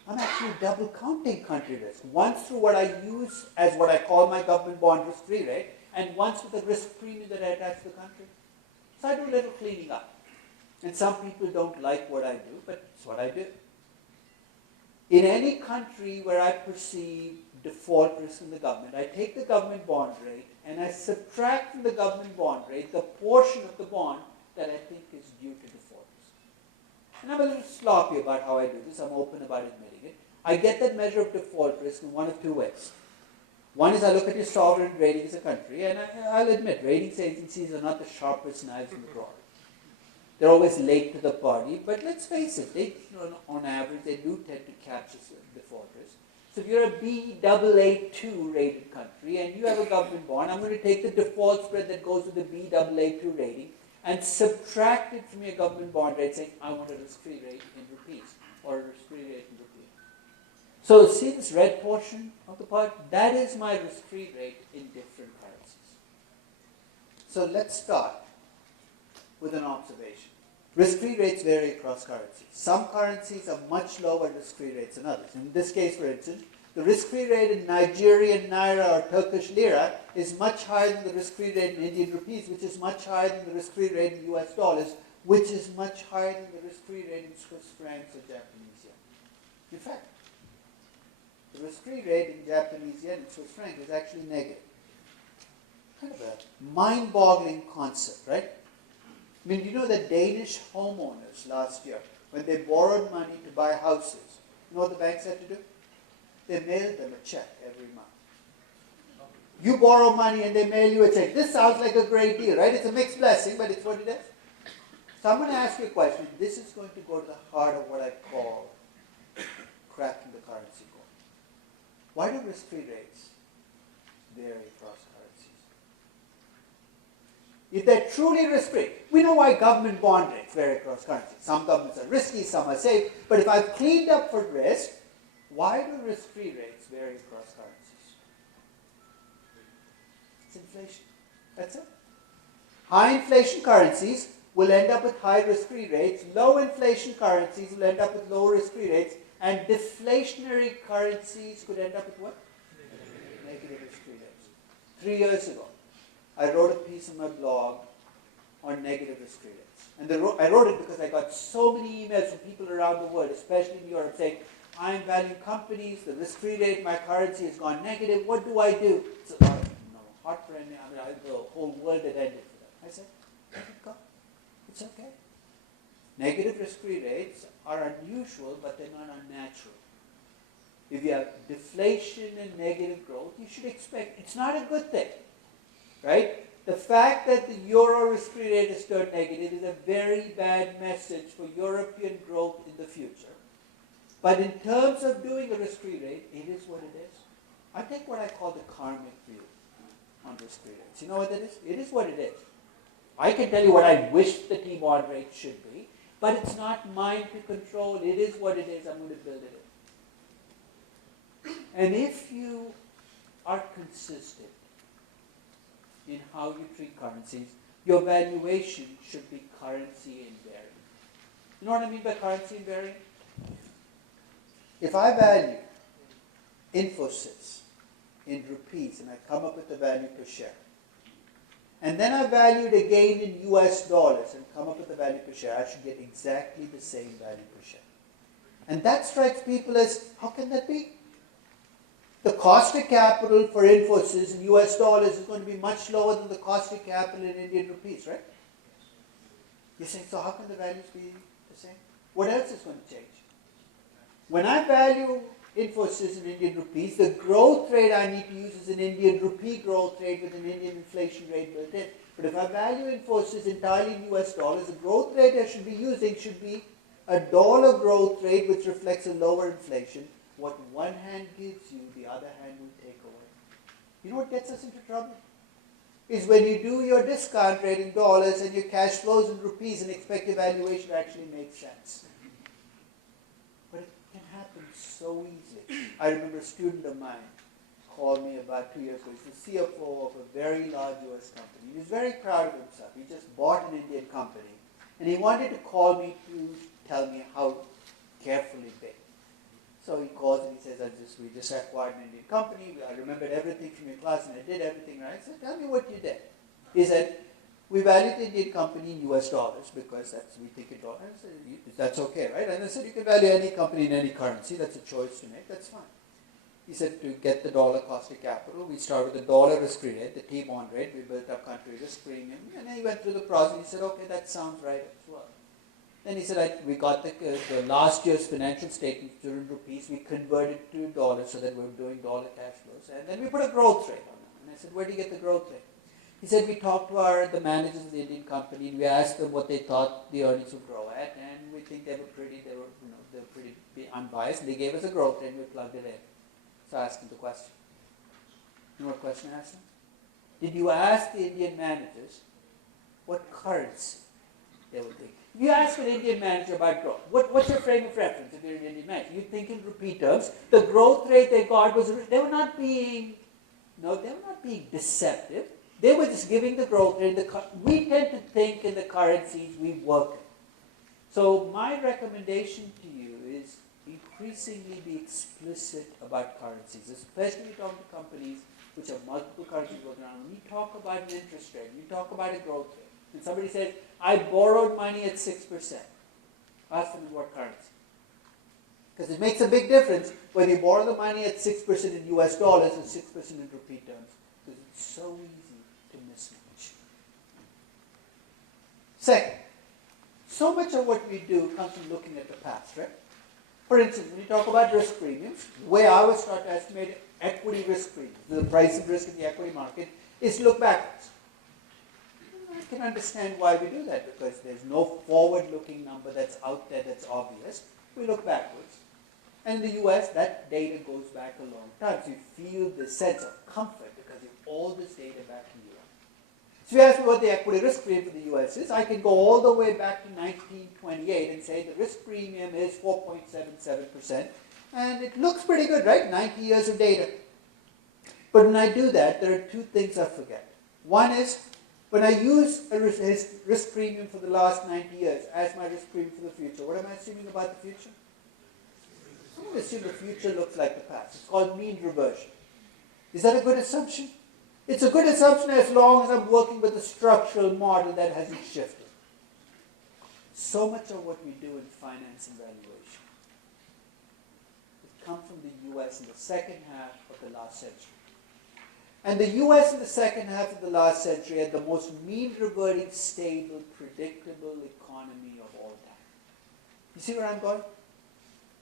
I'm actually double counting country risk. Once through what I use as what I call my government bond risk-free rate, and once with the risk premium that I attach to the country. So I do a little cleaning up. And some people don't like what I do, but it's what I do. In any country where I perceive default risk in the government, I take the government bond rate and I subtract from the government bond rate the portion of the bond that I think is due to default risk. And I'm a little sloppy about how I do this. I'm open about admitting it. I get that measure of default risk in one of two ways. One is I look at your sovereign rating as a country, and I'll admit, ratings agencies are not the sharpest knives in the drawer. They're always late to the party, but let's face it, they, on average, they do tend to capture default risk. So if you're a Baa2 rated country and you have a government bond, I'm going to take the default spread that goes with the Baa2 rating and subtract it from your government bond rate, saying I want a risk-free rate in rupees or a risk-free rate in rupees. So see this red portion of the part? That is my risk-free rate in different currencies. So let's start with an observation. Risk-free rates vary across currencies. Some currencies have much lower risk-free rates than others. In this case, for instance, the risk-free rate in Nigerian naira or Turkish lira is much higher than the risk-free rate in Indian rupees, which is much higher than the risk-free rate in US dollars, which is much higher than the risk-free rate in Swiss francs or Japanese yen. In fact, the risk-free rate in Japanese yen and Swiss franc is actually negative. Kind of a mind-boggling concept, right? I mean, you know that Danish homeowners last year, when they borrowed money to buy houses, you know what the banks had to do? They mailed them a check every month. You borrow money and they mail you a check. This sounds like a great deal, right? It's a mixed blessing, but it's what it is. So I'm going to ask you a question. This is going to go to the heart of what I call cracking the currency code. Why do risk-free rates vary across currencies? If they're truly risk-free, we know why government bond rates vary across currencies. Some governments are risky, some are safe. But if I've cleaned up for risk, why do risk-free rates vary across currencies? It's inflation. That's it. High inflation currencies will end up with high risk-free rates. Low inflation currencies will end up with low risk-free rates. And deflationary currencies could end up with what? Negative risk-free rates. 3 years ago, I wrote a piece on my blog on negative risk-free rates. And I wrote it because I got so many emails from people around the world, especially in Europe, saying, I'm valuing companies, the risk-free rate, my currency has gone negative, what do I do? It's a lot of heartburn. The whole world had ended for them. I said, let it go. It's okay. Negative risk-free rates are unusual, but they're not unnatural. If you have deflation and negative growth, you should expect, it's not a good thing, right? The fact that the euro risk-free rate has turned negative is a very bad message for European growth in the future. But in terms of doing a risk-free rate, it is what it is. I take what I call the karmic view on risk-free rates. You know what that is? It is what it is. I can tell you what I wish the T-bond rate should be, but it's not mine to control. It is what it is. I'm going to build it in. And if you are consistent in how you treat currencies, your valuation should be currency invariant. You know what I mean by currency invariant? If I value Infosys in rupees and I come up with the value per share, and then I value it again in US dollars and come up with the value per share, I should get exactly the same value per share. And that strikes people as, how can that be? The cost of capital for Infosys in US dollars is going to be much lower than the cost of capital in Indian rupees, right? You're saying, so how can the values be the same? What else is going to change? When I value Infosys in Indian rupees, the growth rate I need to use is an Indian rupee growth rate with an Indian inflation rate built in. But if I value Infosys entirely in US dollars, the growth rate I should be using should be a dollar growth rate which reflects a lower inflation. What one hand gives you, the other hand will take away. You know what gets us into trouble? Is when you do your discount rate in dollars and your cash flows in rupees and expect your valuation to actually make sense. But it can happen so easily. I remember a student of mine called me about 2 years ago. He's the CFO of a very large US company. He was very proud of himself. He just bought an Indian company. And he wanted to call me to tell me how careful he'd been. So he calls and he says, we just acquired an Indian company. I remembered everything from your class and I did everything right. I said, tell me what you did. He said, we valued the Indian company in US dollars because we think in dollars. I said, that's okay, right? And I said, you can value any company in any currency. That's a choice to make. That's fine. He said, to get the dollar cost of capital, we start with the dollar risk-free rate, the T-bond rate. We built up country risk premium. And then he went through the process. He said, okay, that sounds right as well. Then he said, we got the last year's financial statements during rupees. We converted to dollars so that we were doing dollar cash flows. And then we put a growth rate on them. And I said, where do you get the growth rate? He said, we talked to the managers of the Indian company, and we asked them what they thought the earnings would grow at, and we think they were pretty unbiased, and they gave us a growth rate, and we plugged it in. So I asked him the question. You know what question I asked him? Did you ask the Indian managers what currency they would think? If you ask an Indian manager about growth, what's your frame of reference if you're an Indian manager? You think in rupee terms. The growth rate they got was, they were not being deceptive. They were just giving the growth rate. We tend to think in the currencies we work in. So my recommendation to you is increasingly be explicit about currencies, especially when you talk to companies which have multiple currencies working around. When you talk about an interest rate, when you talk about a growth rate, and somebody says, I borrowed money at 6%. Ask them in what currency. Because it makes a big difference whether you borrow the money at 6% in US dollars or 6% in rupee terms. Because it's so easy to mismatch. Second, so much of what we do comes from looking at the past, right? For instance, when you talk about risk premiums, the way I was taught to estimate equity risk premiums, the price of risk in the equity market, is to look backwards. I can understand why we do that, because there's no forward-looking number that's out there that's obvious. We look backwards. And in the US, that data goes back a long time. So you feel the sense of comfort because you have all this data back in the US. So if you ask me what the equity risk premium for the US is, I can go all the way back to 1928 and say the risk premium is 4.77%. And it looks pretty good, right? 90 years of data. But when I do that, there are two things I forget. One is, when I use a risk premium for the last 90 years as my risk premium for the future, what am I assuming about the future? I'm going to assume the future looks like the past. It's called mean reversion. Is that a good assumption? It's a good assumption as long as I'm working with a structural model that hasn't shifted. So much of what we do in finance and valuation, it comes from the US in the second half of the last century. And the US in the second half of the last century had the most mean reverting, stable, predictable economy of all time. You see where I'm going?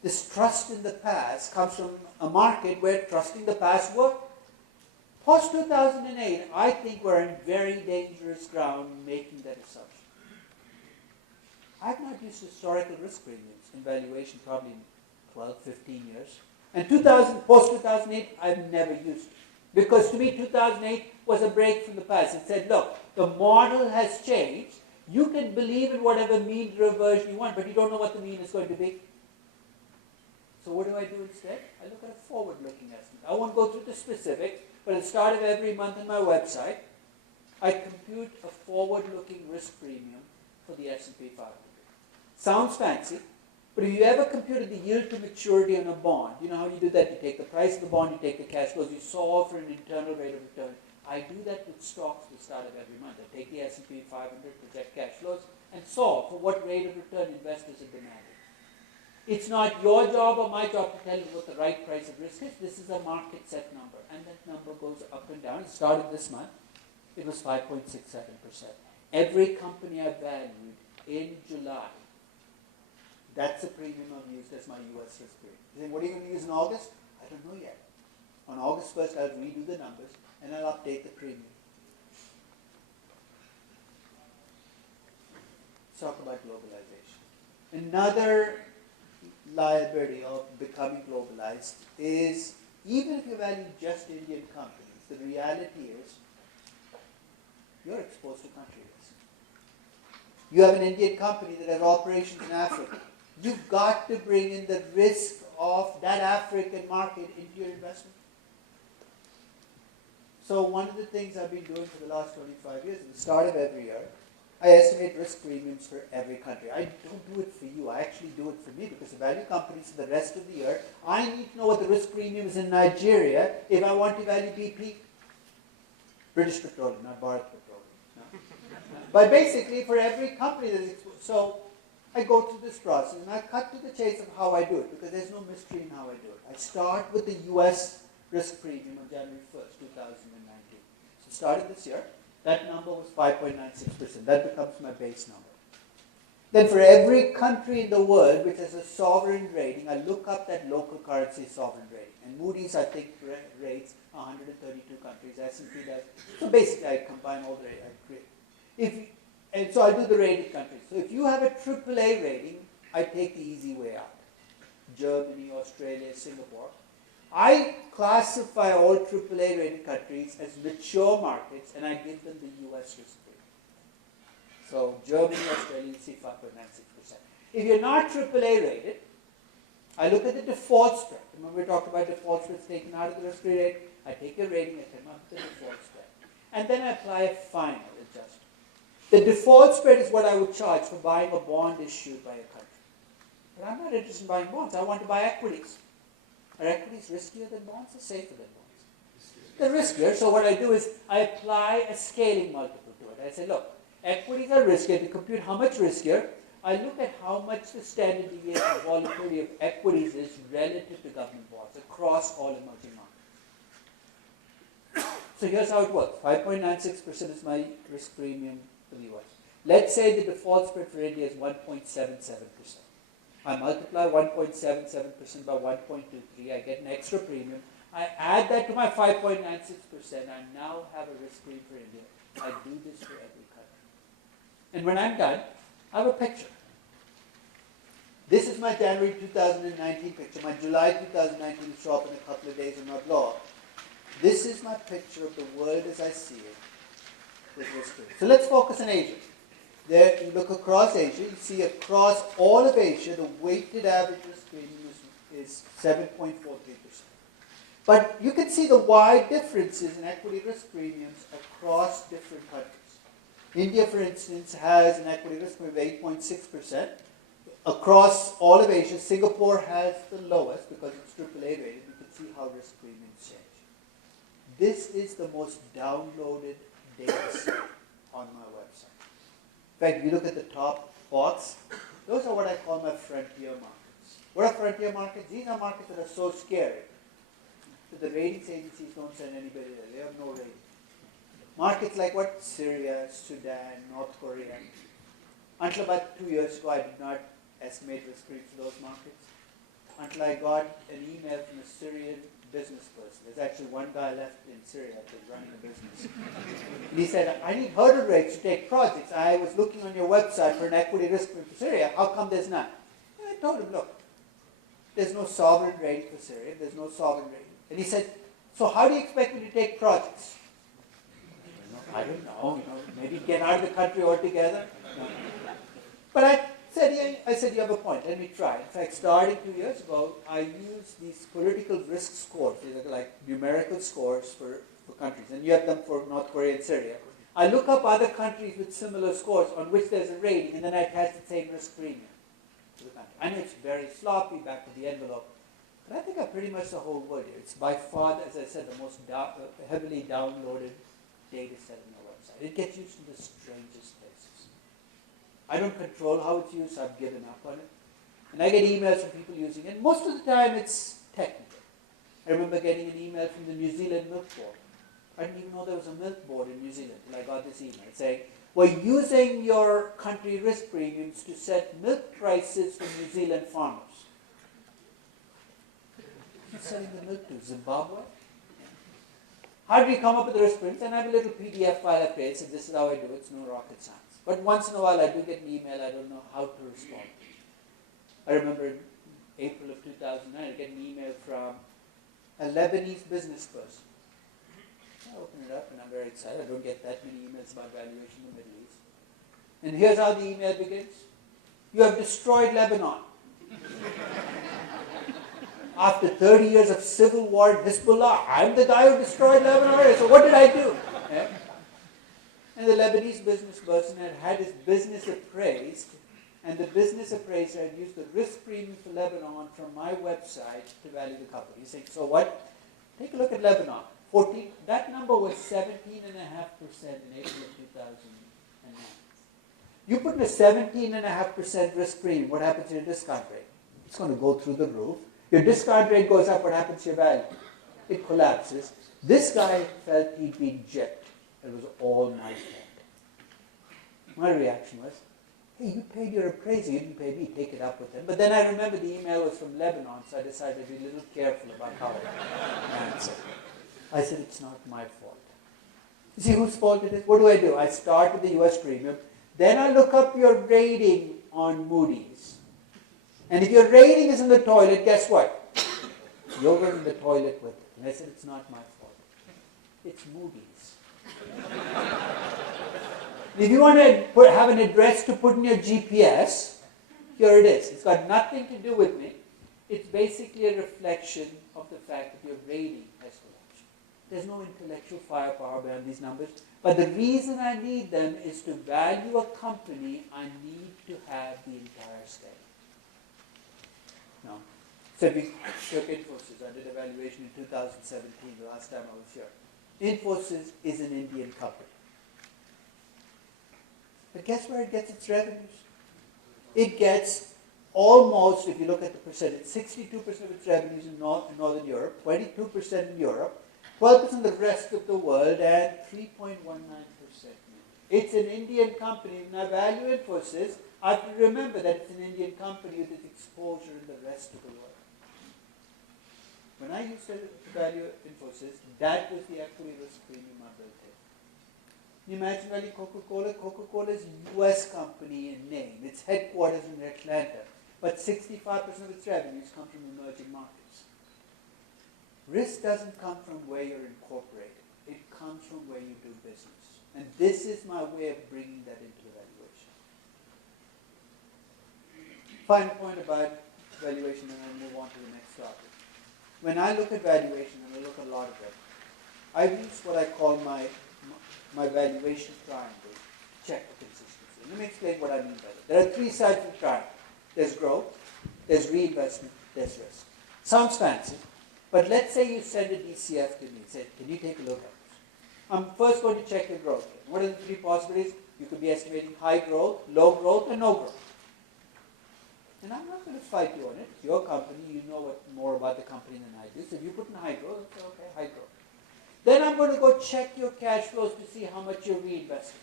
This trust in the past comes from a market where trusting the past worked. Post 2008, I think we're in very dangerous ground making that assumption. I've not used historical risk premiums in valuation probably in 12, 15 years. And post 2008, I've never used it. Because to me, 2008 was a break from the past. It said, look, the model has changed. You can believe in whatever mean reversion you want, but you don't know what the mean is going to be. So what do I do instead? I look at a forward-looking estimate. I won't go through the specifics, but at the start of every month on my website, I compute a forward-looking risk premium for the S&P 500. Sounds fancy, but if you ever computed the yield to maturity on a bond, you know how you do that? You take the price of the bond, you take the cash flows, you solve for an internal rate of return. I do that with stocks at the start of every month. I take the S&P 500, project cash flows, and solve for what rate of return investors are demanding. It's not your job or my job to tell you what the right price of risk is. This is a market set number, and that number goes up and down. It started this month. It was 5.67%. Every company I valued in July, that's the premium I've used as my US risk premium. You think, what are you going to use in August? I don't know yet. On August 1st, I'll redo the numbers, and I'll update the premium. Let's talk about globalization. Another liability of becoming globalized is, even if you value just Indian companies, the reality is you're exposed to country risk. You have an Indian company that has operations in Africa. You've got to bring in the risk of that African market into your investment. So one of the things I've been doing for the last 25 years, at the start of every year, I estimate risk premiums for every country. I don't do it for you. I actually do it for me, because the value companies for the rest of the year, I need to know what the risk premium is in Nigeria if I want to value BP. British Petroleum, not Bharat Petroleum. No. But basically, for every company that is exposed. So I go through this process, and I cut to the chase of how I do it, because there's no mystery in how I do it. I start with the US risk premium on January 1st, 2019. So started this year. That number was 5.96%. That becomes my base number. Then for every country in the world which has a sovereign rating, I look up that local currency sovereign rating. And Moody's, I think, rates 132 countries. S&P does. So basically, I combine all the ratings. And so I do the rated countries. So if you have a AAA rating, I take the easy way out. Germany, Australia, Singapore. I classify all AAA rated countries as mature markets, and I give them the US risk premium. So Germany, Australia, you see 5.96%. If you're not AAA rated, I look at the default spread. Remember we talked about default spreads taken out of the risk rate? I take your rating, I come up with the default spread. And then I apply a final adjustment. The default spread is what I would charge for buying a bond issued by a country. But I'm not interested in buying bonds. I want to buy equities. Are equities riskier than bonds or safer than bonds? They're riskier. So what I do is I apply a scaling multiple to it. I say, look, equities are riskier. To compute how much riskier, I look at how much the standard deviation volatility of equities is relative to government bonds across all emerging markets. So here's how it works. 5.96% is my risk premium for the US. Let's say the default spread for India is 1.77%. I multiply 1.77% by 1.23, I get an extra premium. I add that to my 5.96%, I now have a risk premium for India. I do this for every country. And when I'm done, I have a picture. This is my January 2019 picture. My July 2019 will show up in a couple of days on my blog. This is my picture of the world as I see it with risk premium. So let's focus on Asia. There, you look across Asia, you see across all of Asia, the weighted average risk premium is 7.43%. But you can see the wide differences in equity risk premiums across different countries. India, for instance, has an equity risk premium of 8.6%. Across all of Asia, Singapore has the lowest because it's AAA rated. You can see how risk premiums change. This is the most downloaded data set on my website. In fact, if you look at the top box, those are what I call my frontier markets. What are frontier markets? These are markets that are so scary that the ratings agencies don't send anybody there. They have no rating. Markets like what? Syria, Sudan, North Korea. Until about 2 years ago, I did not estimate risk premium for those markets. Until I got an email from a Syrian business person. There's actually one guy left in Syria that's running a business. And he said, I need hurdle rates to take projects. I was looking on your website for an equity risk premium for Syria. How come there's none? And I told him, look, there's no sovereign rating for Syria. There's no sovereign rating. And he said, so how do you expect me to take projects? I don't know, maybe get out of the country altogether. No. But I said, you have a point, let me try. In fact, starting 2 years ago, I used these political risk scores. These are like numerical scores for countries. And you have them for North Korea and Syria. I look up other countries with similar scores on which there's a rating, and then I attach the same risk premium to the country. I know it's very sloppy back of the envelope, but I think I pretty much the whole world here. It's by far, as I said, the most heavily downloaded data set on the website. It gets used in the strangest places. I don't control how it's used, so I've given up on it. And I get emails from people using it. Most of the time it's technical. I remember getting an email from the New Zealand Milk Board. I didn't even know there was a milk board in New Zealand until I got this email saying, we're using your country risk premiums to set milk prices for New Zealand farmers. Who's selling the milk to? Zimbabwe? How do you come up with the risk premiums? And I have a little PDF file I create, so this is how I do it. It's no rocket science. But once in a while I do get an email, I don't know how to respond. I remember in April of 2009, I get an email from a Lebanese business person. I open it up and I'm very excited. I don't get that many emails about valuation in the Middle East. And here's how the email begins. You have destroyed Lebanon. After 30 years of civil war in Hezbollah, I'm the guy who destroyed Lebanon. So what did I do? Eh? And the Lebanese business person had his business appraised, and the business appraiser had used the risk premium for Lebanon from my website to value the company. He's saying, so what? Take a look at Lebanon. That number was 17.5% in April of 2009. You put in a 17.5% risk premium, what happens to your discount rate? It's going to go through the roof. Your discount rate goes up, what happens to your value? It collapses. This guy felt he'd been gypped. It was all my fault. My reaction was, hey, you paid your appraiser, you didn't pay me, take it up with him. But then I remember the email was from Lebanon, so I decided to be a little careful about how I answered. I said, it's not my fault. You see whose fault it is? What do? I start with the US premium. Then I look up your rating on Moody's. And if your rating is in the toilet, guess what? You're in the toilet with it. And I said, it's not my fault. It's Moody's. If you want to have an address to put in your GPS, here it is. It's got nothing to do with me. It's basically a reflection of the fact that your rating has collapsed. There's no intellectual firepower behind these numbers. But the reason I need them is to value a company, I need to have the entire scale. No. So we took Infosys. I did a valuation in 2017, the last time I was here. Infosys is an Indian company. But guess where it gets its revenues? It gets almost, if you look at the percentage, 62% of its revenues in Northern Europe, 22% in Europe, 12% in the rest of the world, and 3.19%. It's an Indian company. When I value Infosys, I have to remember that it's an Indian company with its exposure in the rest of the world. When I used to value Infosys, that was the equity risk premium I built in. Can you imagine valuing Coca-Cola? Coca-Cola is a US company in name. Its headquarters in Atlanta. But 65% of its revenues come from emerging markets. Risk doesn't come from where you're incorporated. It comes from where you do business. And this is my way of bringing that into the valuation. Final point about valuation, and I'll move on to the next topic. When I look at valuation, and I look at a lot of it, I use what I call my valuation triangle to check the consistency. Let me explain what I mean by that. There are three sides of the triangle. There's growth, there's reinvestment, there's risk. Sounds fancy, but let's say you send a DCF to me and say, can you take a look at this? I'm first going to check your growth rate. What are the three possibilities? You could be estimating high growth, low growth, and no growth. And I'm not going to fight you on it. It's your company. You know more about the company than I do. So if you put in high growth, I'll say, okay, high growth. Then I'm going to go check your cash flows to see how much you're reinvesting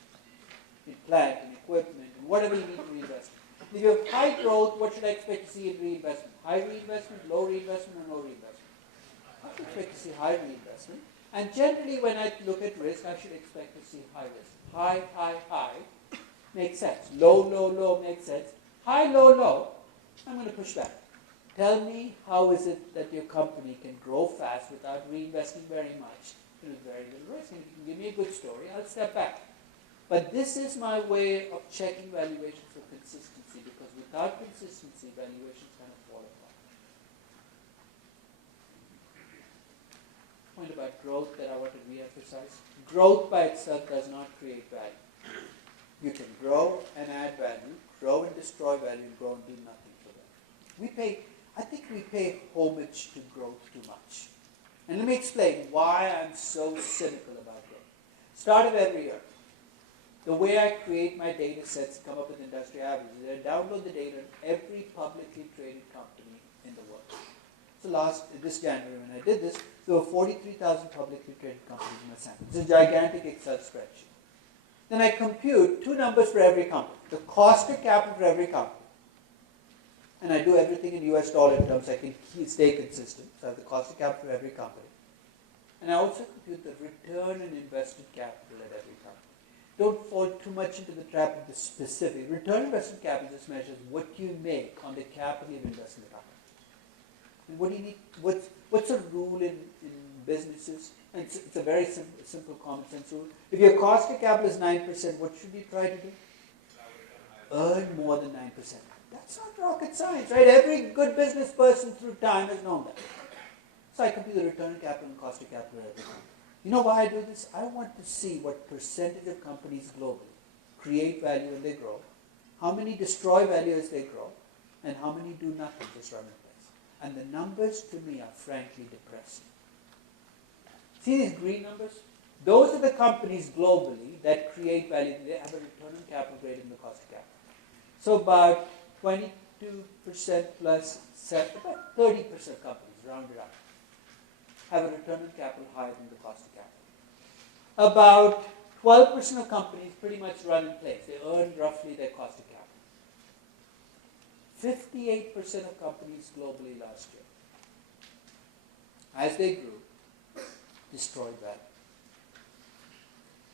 in plant and equipment and whatever you need to reinvest. If you have high growth, what should I expect to see in reinvestment? High reinvestment, low reinvestment, or no reinvestment? I should expect to see high reinvestment. And generally, when I look at risk, I should expect to see high risk. High, high, high makes sense. Low, low, low makes sense. High, low, low, I'm going to push back. Tell me how is it that your company can grow fast without reinvesting very much with very little risk. And if you can give me a good story, I'll step back. But this is my way of checking valuation for consistency, because without consistency, valuations kind of fall apart. Point about growth that I want to re-emphasize. Growth by itself does not create value. You can grow and add value, grow and destroy value, and grow and do nothing for value. I think we pay homage to growth too much. And let me explain why I'm so cynical about growth. Start of every year. The way I create my data sets and come up with industry averages is I download the data on every publicly traded company in the world. So this January when I did this, there were 43,000 publicly traded companies in my sample. It's a gigantic Excel spreadsheet. Then I compute two numbers for every company. The cost of capital for every company. And I do everything in US dollar terms so I can stay consistent. So I have the cost of capital for every company. And I also compute the return on invested capital at every company. Don't fall too much into the trap of the specific. Return on invested capital just measures what you make on the capital you've invested in the company. And what do you need? What's a rule in businesses? And it's a very simple common sense rule. If your cost of capital is 9%, what should you try to do? Earn more than 9%. That's not rocket science, right? Every good business person through time has known that. So I compute the return on capital and cost of capital every time. You know why I do this? I want to see what percentage of companies globally create value when they grow, how many destroy value as they grow, and how many do nothing, just run in place. And the numbers to me are frankly depressing. See these green numbers? Those are the companies globally that create value. They have a return on capital greater than the cost of capital. So about 22% plus, about 30% companies, rounded up, have a return on capital higher than the cost of capital. About 12% of companies pretty much run in place. They earn roughly their cost of capital. 58% of companies globally last year, as they grew, destroyed value.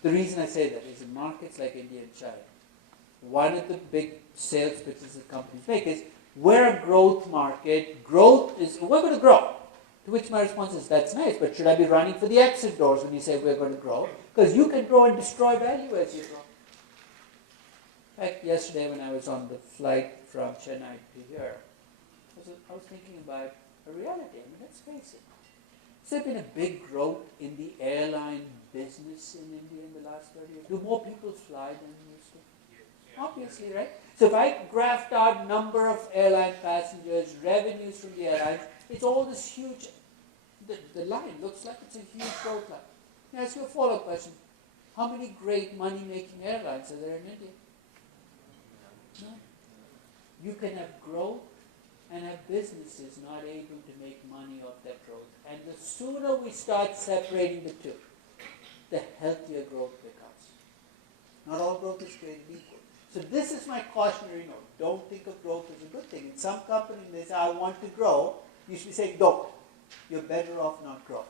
The reason I say that is in markets like India and China, one of the big sales pitches that companies make is, we're a growth market, we're going to grow. To which my response is, that's nice, but should I be running for the exit doors when you say we're going to grow? Because you can grow and destroy value as you grow. In fact, yesterday when I was on the flight from Chennai to here, I was thinking about a reality. I mean, let's face it. Has there been a big growth in the airline business in India in the last 30 years? Do more people fly than used to? Yeah. Obviously, right? So if I graphed out number of airline passengers, revenues from the airlines, it's all this huge, the line looks like it's a huge growth line. Let me ask you a follow-up question. How many great money-making airlines are there in India? No. You can have growth and have businesses not able to make money off that growth. And the sooner we start separating the two, the healthier growth becomes. Not all growth is created equal. So this is my cautionary note. Don't think of growth as a good thing. In some companies, they say, I want to grow. You should be saying, don't. You're better off not growing.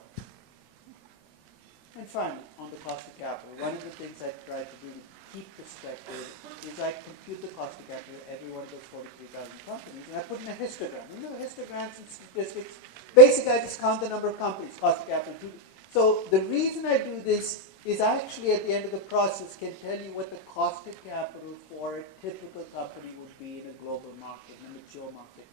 And finally, on the cost of capital, one of the things I try to do to keep perspective is I compute the cost of capital of every one of those 43,000 companies, and I put in a histogram. You know histograms and statistics? Basically, I just count the number of companies, cost of capital. So the reason I do this is I actually, at the end of the process, can tell you what the cost of capital for a typical company would be in a global market, in a mature market.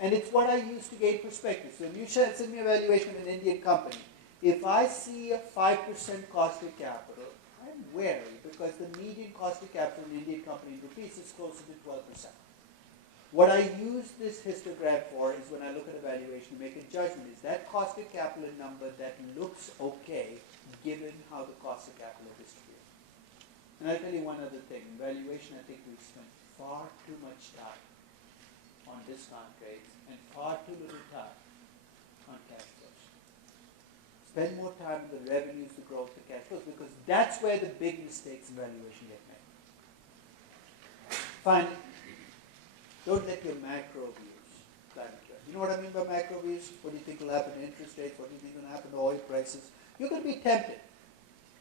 And it's what I use to gain perspective. So when you send me a valuation of an Indian company, if I see a 5% cost of capital, I'm wary because the median cost of capital in an Indian company in rupees is closer to 12%. What I use this histogram for is when I look at a valuation to make a judgment. Is that cost of capital a number that looks okay given how the cost of capital is distributed? And I'll tell you one other thing. In valuation, I think we spend far too much time on discount rates and far too little time on cash flows. Spend more time on the revenues, the growth, the cash flows, because that's where the big mistakes in valuation get made. Finally, don't let your macro views climb into it. You know what I mean by macro views? What do you think will happen to interest rates? What do you think will happen to oil prices? You're going to be tempted,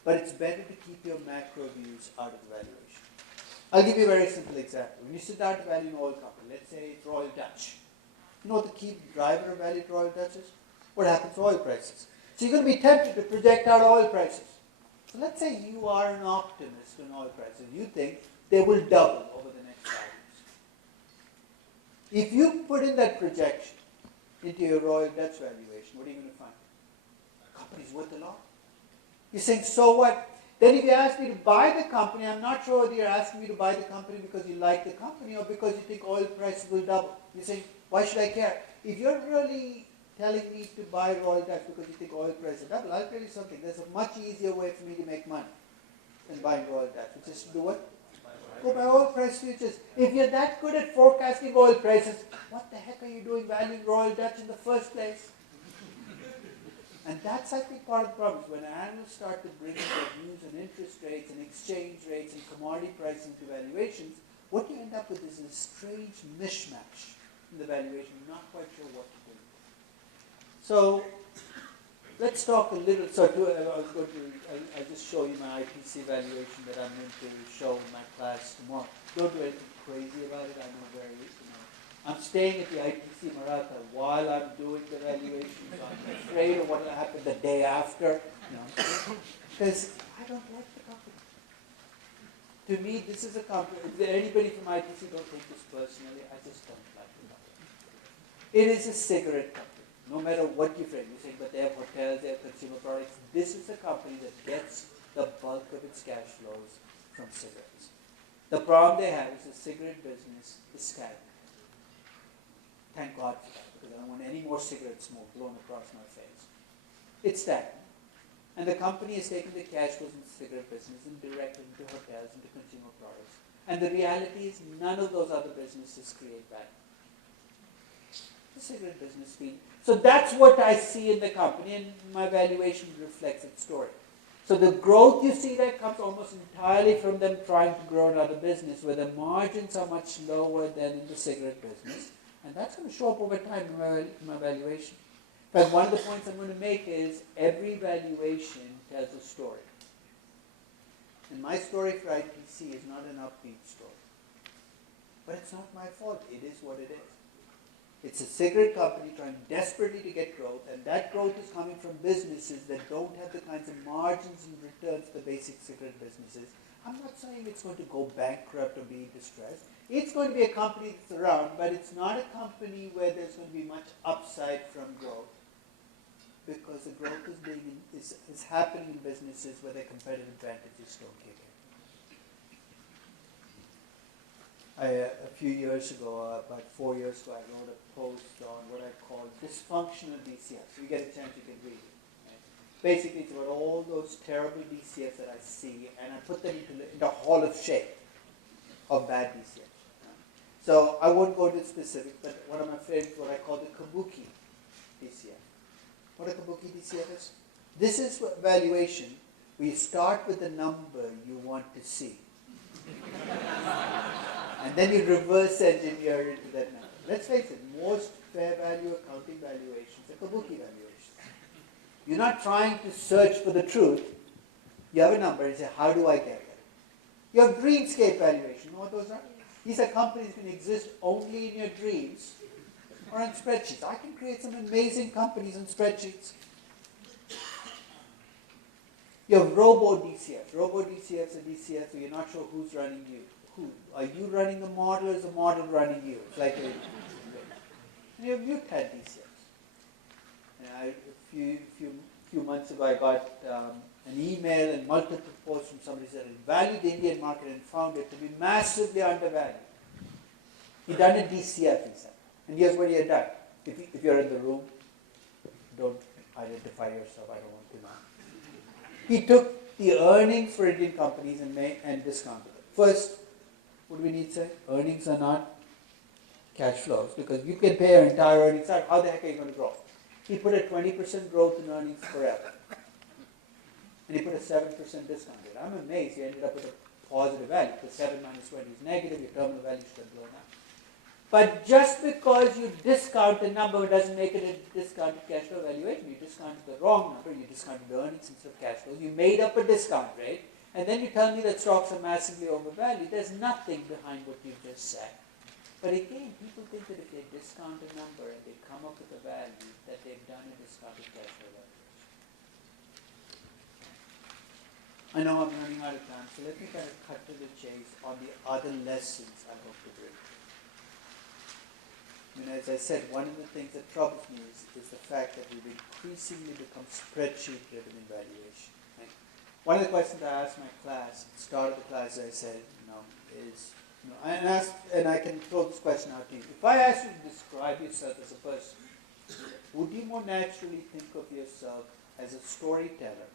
but it's better to keep your macro views out of the valuation. I'll give you a very simple example. When you sit down to value an oil company, let's say it's Royal Dutch. You know what the key driver of value to Royal Dutch is? What happens to oil prices? So you're going to be tempted to project out oil prices. So let's say you are an optimist on oil prices. You think they will double over the next 5 years. If you put in that projection into your Royal Dutch valuation, what are you going to find? The company's worth a lot. You're saying, so what? Then if you ask me to buy the company, I'm not sure whether you're asking me to buy the company because you like the company or because you think oil prices will double. You're saying, why should I care? If you're really telling me to buy Royal Dutch because you think oil prices will double, I'll tell you something. There's a much easier way for me to make money than buying Royal Dutch, which is to do what? Go buy oil price futures. If you're that good at forecasting oil prices, what the heck are you doing valuing Royal Dutch in the first place? And that's, I think, part of the problem. When analysts start to bring in their views on interest rates and exchange rates and commodity pricing to valuations, what you end up with is a strange mishmash in the valuation. You're not quite sure what to do. So let's talk a little. So I'll just show you my ITC valuation that I'm going to show in my class tomorrow. Don't do anything crazy about it. I know I'm staying at the ITC Maratha while I'm doing the valuation. So I'm afraid of what will happen the day after. Because I don't like the company. To me, this is a company. If there anybody from ITC, don't take this personally. I just don't like the company. It is a cigarette company. No matter what you frame, you say, but they have hotels, they have consumer products. This is a company that gets the bulk of its cash flows from cigarettes. The problem they have is the cigarette business is stagnant. Thank God for that, because I don't want any more cigarette smoke blown across my face. It's stagnant. And the company has taken the cash flows in the cigarette business and directed into hotels, into consumer products. And the reality is none of those other businesses create value. The cigarette business field. So that's what I see in the company, and my valuation reflects its story. So the growth you see there comes almost entirely from them trying to grow another business where the margins are much lower than in the cigarette business. And that's going to show up over time in my valuation. But one of the points I'm going to make is every valuation tells a story. And my story for ITC is not an upbeat story. But it's not my fault. It is what it is. It's a cigarette company trying desperately to get growth, and that growth is coming from businesses that don't have the kinds of margins and returns the basic cigarette businesses. I'm not saying it's going to go bankrupt or be distressed. It's going to be a company that's around, but it's not a company where there's going to be much upside from growth, because the growth is happening in businesses where their competitive advantages don't kick in. A few years ago, about 4 years ago, I wrote a post on what I call dysfunctional DCFs. If you get a chance, you can read it. Right? Basically, it's about all those terrible DCFs that I see, and I put them into the hall of shame of bad DCFs. So I won't go into specifics, but one of my favorites, what I call the kabuki DCF. What a kabuki DCF is? This is valuation. We start with the number you want to see. And then you reverse engineer into that number. Let's face it, most fair value accounting valuations are kabuki valuations. You're not trying to search for the truth. You have a number and say, how do I get there? You have dreamscape valuation. You know what those are? These are companies that can exist only in your dreams or on spreadsheets. I can create some amazing companies on spreadsheets. You have robo-DCFs. Robo-DCFs are DCFs where you're not sure who's running you. Who? Are you running the model or is the model running you? It's like and you have mutant DCFs. A few months ago I got an email and multiple posts from somebody who said, I valued the Indian market and found it to be massively undervalued. He'd done a DCF, he said. And here's what he had done. If you're in the room, don't identify yourself, I don't want to know. He took the earnings for Indian companies and discounted them. First, what do we need to say? Earnings are not cash flows because you can pay your entire earnings out. How the heck are you going to grow? He put a 20% growth in earnings forever. And he put a 7% discount rate. I'm amazed he ended up with a positive value because 7 minus 20 is negative. Your terminal value should have blown up. But just because you discount a number doesn't make it a discounted cash flow valuation. You discounted the wrong number. You discounted the earnings instead of cash flows. You made up a discount rate. And then you tell me that stocks are massively overvalued. There's nothing behind what you just said. But again, people think that if they discount a number and they come up with a value, that they've done a discounted cash flow valuation. I know I'm running out of time, so let me kind of cut to the chase on the other lessons I hope to bring. As I said, one of the things that troubles me is the fact that we've increasingly become spreadsheet-driven in valuation. Right? One of the questions I asked my class, at the start of the class, I said, is, and I can throw this question out to you. If I asked you to describe yourself as a person, would you more naturally think of yourself as a storyteller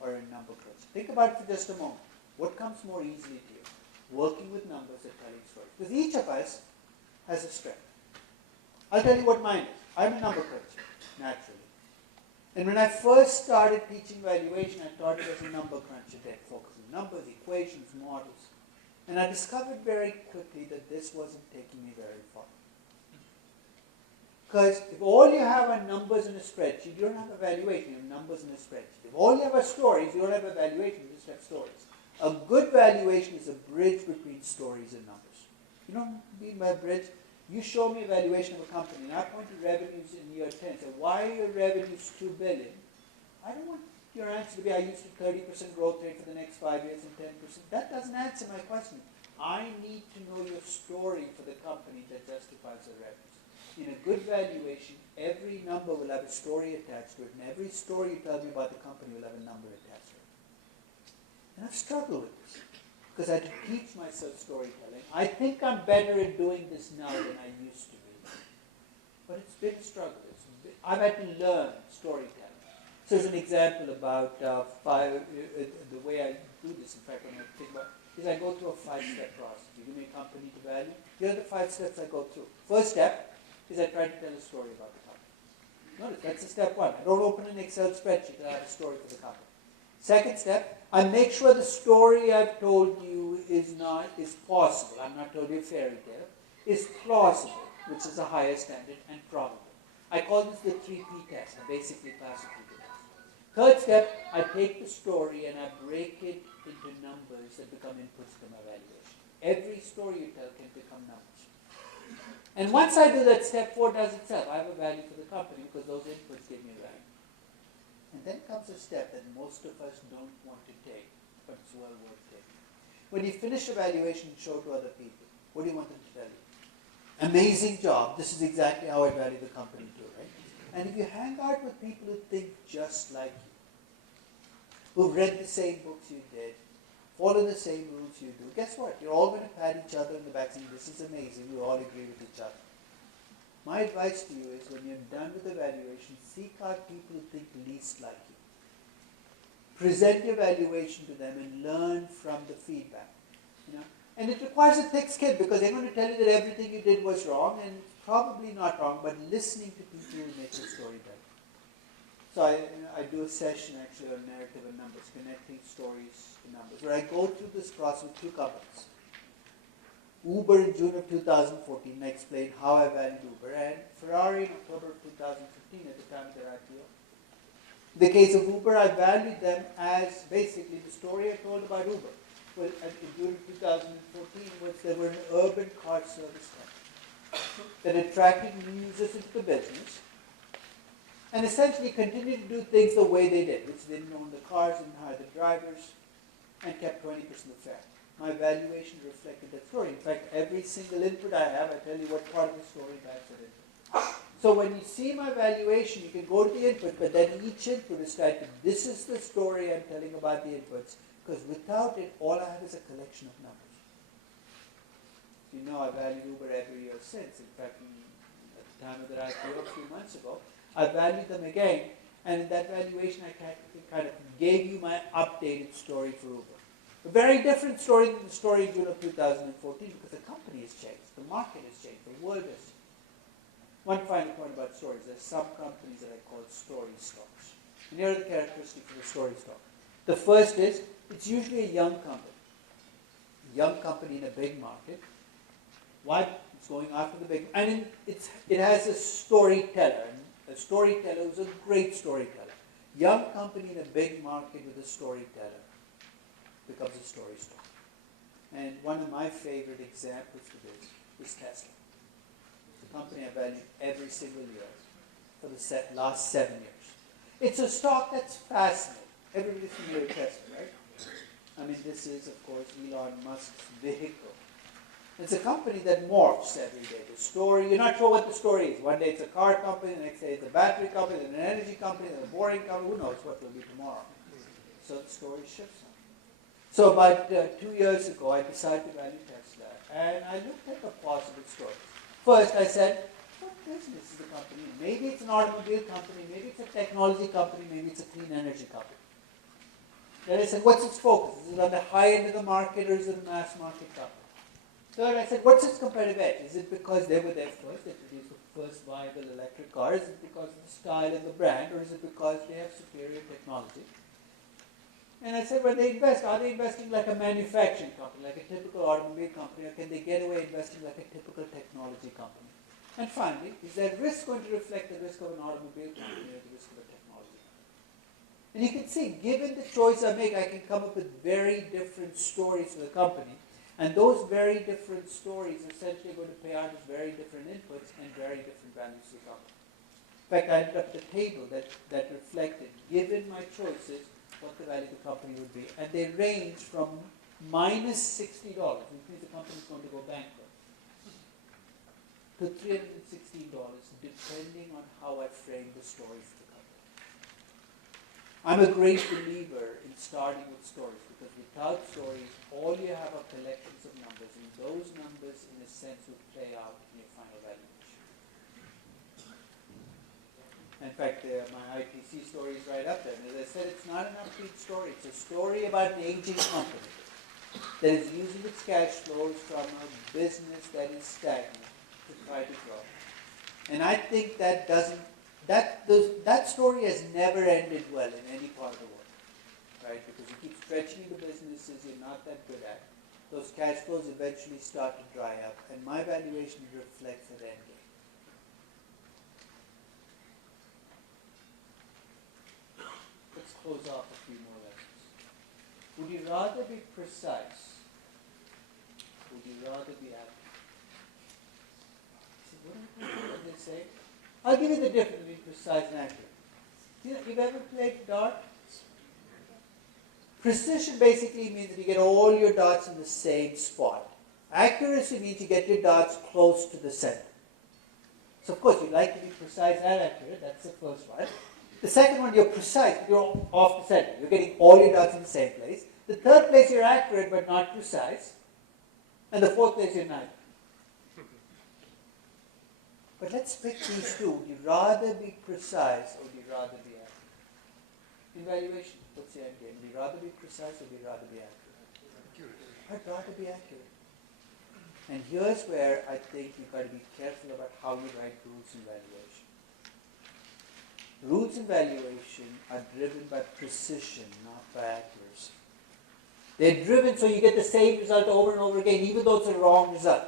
or a number cruncher? Think about it for just a moment. What comes more easily to you? Working with numbers or telling stories? Because each of us has a strength. I'll tell you what mine is. I'm a number cruncher, naturally. And when I first started teaching valuation, I taught it as a number cruncher, focusing on numbers, equations, models. And I discovered very quickly that this wasn't taking me very far. Because if all you have are numbers in a spreadsheet, you don't have a valuation, you have numbers in a spreadsheet. If all you have are stories, you don't have a valuation, you just have stories. A good valuation is a bridge between stories and numbers. You know what I mean by bridge? You show me a valuation of a company, and I point to revenues in year 10. So why are your revenues $2 billion? I don't want your answer to be, I used a 30% growth rate for the next 5 years and 10%. That doesn't answer my question. I need to know your story for the company that justifies the revenues. In a good valuation, every number will have a story attached to it, and every story you tell me about the company will have a number attached to it. And I've struggled with this, because I had to teach myself storytelling. I think I'm better at doing this now than I used to be. But it's been a struggle. I've had to learn storytelling. So as an example about the way I do this, in fact, when I think about it, is I go through a 5-step process. You give me a company to value. Here are the 5 steps I go through. First step is I try to tell a story about the company. Notice, that's the step 1. I don't open an Excel spreadsheet and I have a story for the company. Second step, I make sure the story I've told you is possible. I'm not telling you a fairy tale. Is plausible, which is a higher standard, and probable. I call this the 3P test, a basically classical test. Third step, I take the story and I break it into numbers that become inputs to my valuation. Every story you tell can become numbers. And once I do that, step 4 does itself. I have a value for the company because those inputs give me value. And then comes a step that most of us don't want to take, but it's well worth taking. When you finish a valuation and show it to other people, what do you want them to tell you? Amazing job. This is exactly how I value the company too, right? And if you hang out with people who think just like you, who've read the same books you did, follow the same rules you do, guess what? You're all going to pat each other in the back saying, this is amazing, we all agree with each other. My advice to you is when you're done with the valuation, seek out people who think least like you. Present your valuation to them and learn from the feedback. And it requires a thick skin because they're going to tell you that everything you did was wrong, and probably not wrong, but listening to people will make the story better. So I do a session actually on narrative and numbers, connecting stories to numbers, where I go through this process with two companies. Uber in June of 2014, I explained how I valued Uber, and Ferrari in October of 2015 at the time of their IPO. In the case of Uber, I valued them as basically the story I told about Uber. Well, during 2014 was they were an urban car service company that attracted new users into the business and essentially continued to do things the way they did, which they didn't own the cars, didn't hire the drivers, and kept 20% of the fare. My valuation reflected that story. In fact, every single input I have, I tell you what part of the story backs that input. So when you see my valuation, you can go to the input, but then each input is tied to, this is the story I'm telling about the inputs, because without it, all I have is a collection of numbers. You know, I valued Uber every year since. In fact, at the time of the IPO a few months ago, I valued them again, and in that valuation, I kind of gave you my updated story for Uber. A very different story than the story in June of 2014, because the company has changed, the market has changed, the world has changed. One final point about stories. There are some companies that I call story stocks. And here are the characteristics of a story stock. The first is, it's usually a young company. A young company in a big market. Why? It's going after the big, and it has a storyteller, and a storyteller who's a great storyteller. Young company in a big market with a storyteller becomes a story stock. And one of my favorite examples for this is Tesla. The company I value every single year for the last 7 years. It's a stock that's fascinating. Everybody's familiar with Tesla, right? I mean, this is, of course, Elon Musk's vehicle. It's a company that morphs every day. The story, you're not sure what the story is. One day it's a car company, the next day it's a battery company, then an energy company, then a boring company. Who knows what it will be tomorrow? So the story shifts on. So about 2 years ago, I decided to value Tesla, and I looked at the possible stories. First, I said, what business is the company in? Maybe it's an automobile company, maybe it's a technology company, maybe it's a clean energy company. Then I said, what's its focus? Is it on the high end of the market, or is it a mass market company? Third, I said, what's its competitive edge? Is it because they were there first, they produced the first viable electric car? Is it because of the style and the brand, or is it because they have superior technology? And I said, when they invest, are they investing like a manufacturing company, like a typical automobile company, or can they get away investing like a typical technology company? And finally, is their risk going to reflect the risk of an automobile company or the risk of a technology company? And you can see, given the choice I make, I can come up with very different stories for the company. And those very different stories are essentially going to pay out as very different inputs and very different values to the company. In fact, I ended up with a table that reflected, given my choices, what the value of the company would be. And they range from minus $60, which means the company is going to go bankrupt, to $316, depending on how I frame the story for the company. I'm a great believer in starting with stories, because without stories, all you have are collections of numbers, and those numbers, in a sense, will play out in your final valuation. In fact, my ITC story is right up there. And as I said, it's not an upbeat story. It's a story about an aging company that is using its cash flows from a business that is stagnant to try to grow. And I think that story has never ended well in any part of the world, right? Because you keep stretching into businesses you're not that good at. Those cash flows eventually start to dry up, and my valuation reflects that end game. Let's close off a few more lessons. Would you rather be precise? Would you rather be accurate? What did they say? I'll give you the difference between precise and accurate. You've ever played dart? Precision basically means that you get all your dots in the same spot. Accuracy means you get your dots close to the center. So of course you like to be precise and accurate. That's the first one. The second one, you're precise, but you're off the center. You're getting all your dots in the same place. The third place, you're accurate but not precise. And the fourth place, you're neither. But let's pick these two. Would you rather be precise or would you rather be accurate? In valuation, what's the end game? Would you rather be precise or would you rather be accurate? I'd rather be accurate. And here's where I think you've got to be careful about how you write rules in valuation. Rules in valuation are driven by precision, not by accuracy. They're driven so you get the same result over and over again, even though it's a wrong result.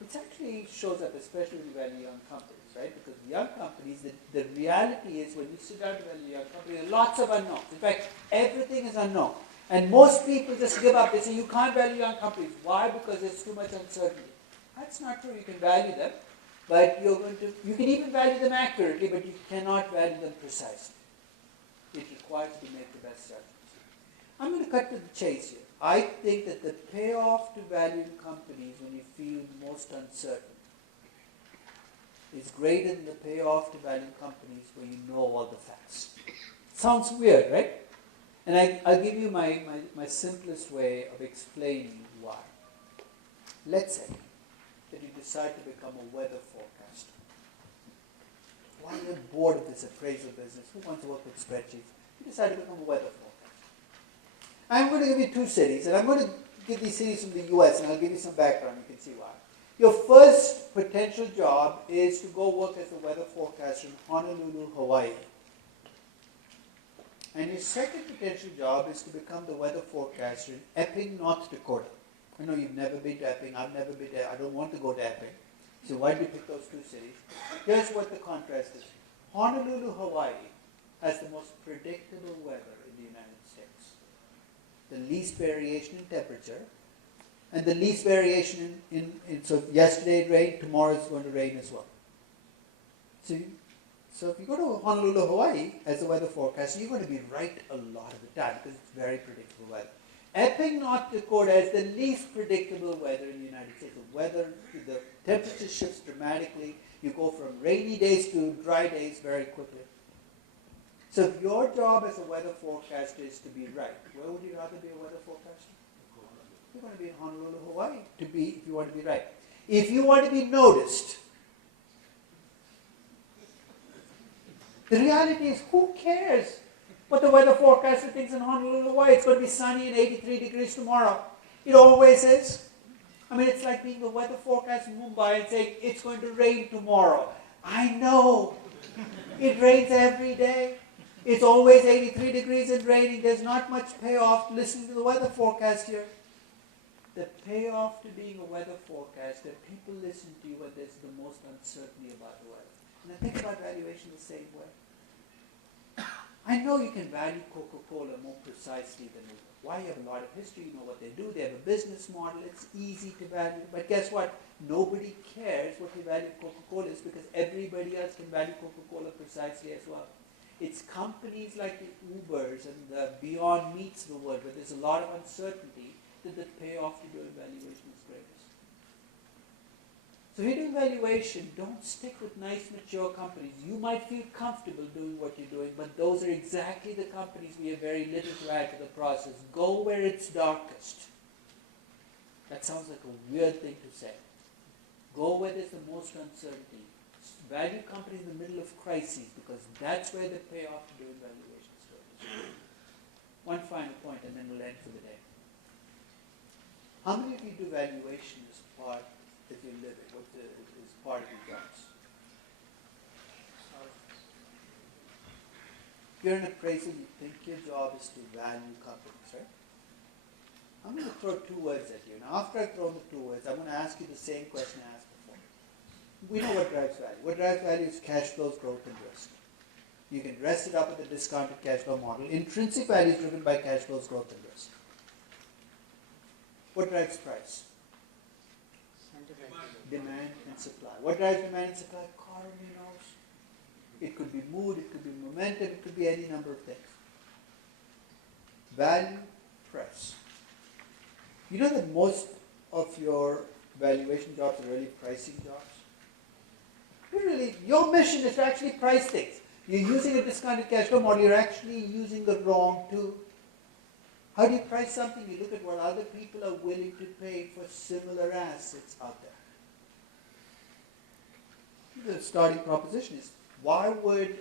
It actually shows up, especially when you value young companies, right? Because young companies, the reality is when you sit down to value young companies, there are lots of unknowns. In fact, everything is unknown. And most people just give up. They say, you can't value young companies. Why? Because there's too much uncertainty. That's not true. You can value them, but you can even value them accurately, but you cannot value them precisely. It requires you to make the best judgments. I'm going to cut to the chase here. I think that the payoff to valuing companies when you feel most uncertain is greater than the payoff to valuing companies where you know all the facts. Sounds weird, right? And I'll give you my simplest way of explaining why. Let's say that you decide to become a weather forecaster. Why are you bored of this appraisal business? Who wants to work with spreadsheets? You decide to become a weather forecaster. I'm going to give you two cities, and I'm going to give these cities from the US, and I'll give you some background. You can see why. Your first potential job is to go work as a weather forecaster in Honolulu, Hawaii. And your second potential job is to become the weather forecaster in Epping, North Dakota. I know you've never been to Epping. I've never been there. I don't want to go to Epping. So why do you pick those two cities? Here's what the contrast is. Honolulu, Hawaii has the most predictable weather in the United States. The least variation in temperature, and the least variation so yesterday it rained, tomorrow it's going to rain as well. So if you go to Honolulu, Hawaii as a weather forecaster, you're going to be right a lot of the time because it's very predictable weather. Epping, North Dakota has the least predictable weather in the United States. The temperature shifts dramatically. You go from rainy days to dry days very quickly. So if your job as a weather forecaster is to be right, where would you rather be a weather forecaster? You're going to be in Honolulu, Hawaii, if you want to be right. If you want to be noticed, the reality is, who cares what the weather forecaster thinks in Honolulu, Hawaii? It's going to be sunny and 83 degrees tomorrow. It always is. I mean, it's like being the weather forecast in Mumbai and saying, it's going to rain tomorrow. I know. It rains every day. It's always 83 degrees and raining. There's not much payoff listening to the weather forecast here. The payoff to being a weather forecaster, people listen to you when there's the most uncertainty about the weather. And I think about valuation the same way. I know you can value Coca-Cola more precisely than Uber. Why? You have a lot of history, you know what they do, they have a business model, it's easy to value. But guess what? Nobody cares what you value Coca-Cola is because everybody else can value Coca-Cola precisely as well. It's companies like the Ubers and the Beyond Meats of the world where there's a lot of uncertainty that the payoff to doing valuation is greatest. So if you're doing valuation, don't stick with nice, mature companies. You might feel comfortable doing what you're doing, but those are exactly the companies we have very little to add to the process. Go where it's darkest. That sounds like a weird thing to say. Go where there's the most uncertainty. Value companies in the middle of crises because that's where the payoff to doing valuation is greatest. One final point and then we'll end for the day. How many of you do valuation as part of your living? What is part of your jobs? If you're an appraiser, you think your job is to value companies, right? I'm going to throw two words at you. Now, after I throw the two words, I'm going to ask you the same question I asked before. We know what drives value. What drives value is cash flows, growth, and risk. You can dress it up with a discounted cash flow model. Intrinsic value is driven by cash flows, growth, and risk. What drives price? Demand and supply. What drives demand and supply? Economy knows. It could be mood, it could be momentum, it could be any number of things. Value, price. You know that most of your valuation jobs are really pricing jobs? Your mission is to actually price things. You're using a discounted cash flow model, you're actually using the wrong tool. How do you price something? You look at what other people are willing to pay for similar assets out there. The starting proposition is, why would,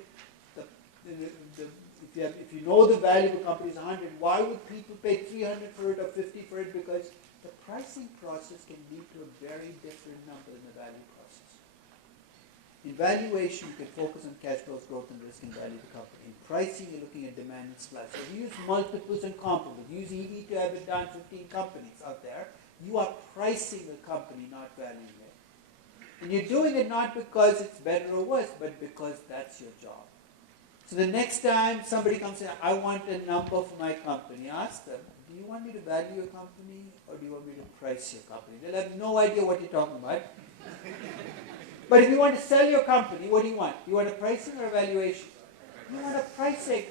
if you know the value of a company is 100, why would people pay 300 for it or 50 for it? Because the pricing process can lead to a very different number in the value process. In valuation, you can focus on cash flows, growth, and risk and value of the company. In pricing, you're looking at demand and supply. So if you use multiples and comparables, use EV to EBITDA in 15 companies out there, you are pricing the company, not valuing it. And you're doing it not because it's better or worse, but because that's your job. So the next time somebody comes in, I want a number for my company, ask them, do you want me to value your company or do you want me to price your company? They'll have no idea what you're talking about. But if you want to sell your company, what do you want? You want a pricing or a valuation? You want a pricing.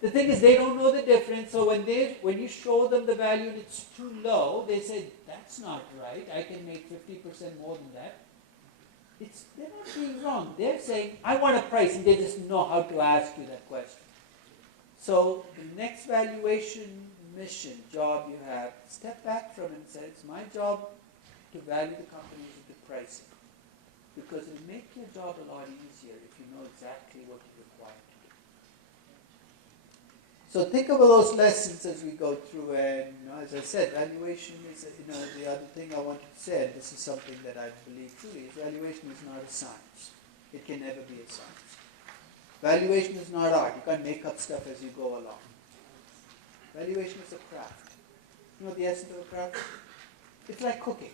The thing is, they don't know the difference, so when you show them the value and it's too low, they say, that's not right, I can make 50% more than that. They're not being wrong. They're saying, I want a price, and they just know how to ask you that question. So the next valuation mission, job you have, step back from it and say, it's my job to value the company and to price it. Because it'll make your job a lot easier if you know exactly what you're required to do. So think of all those lessons as we go through, and as I said, valuation is, the other thing I wanted to say, and this is something that I believe truly, is valuation is not a science. It can never be a science. Valuation is not art. You can't make up stuff as you go along. Valuation is a craft. You know the essence of a craft? It's like cooking.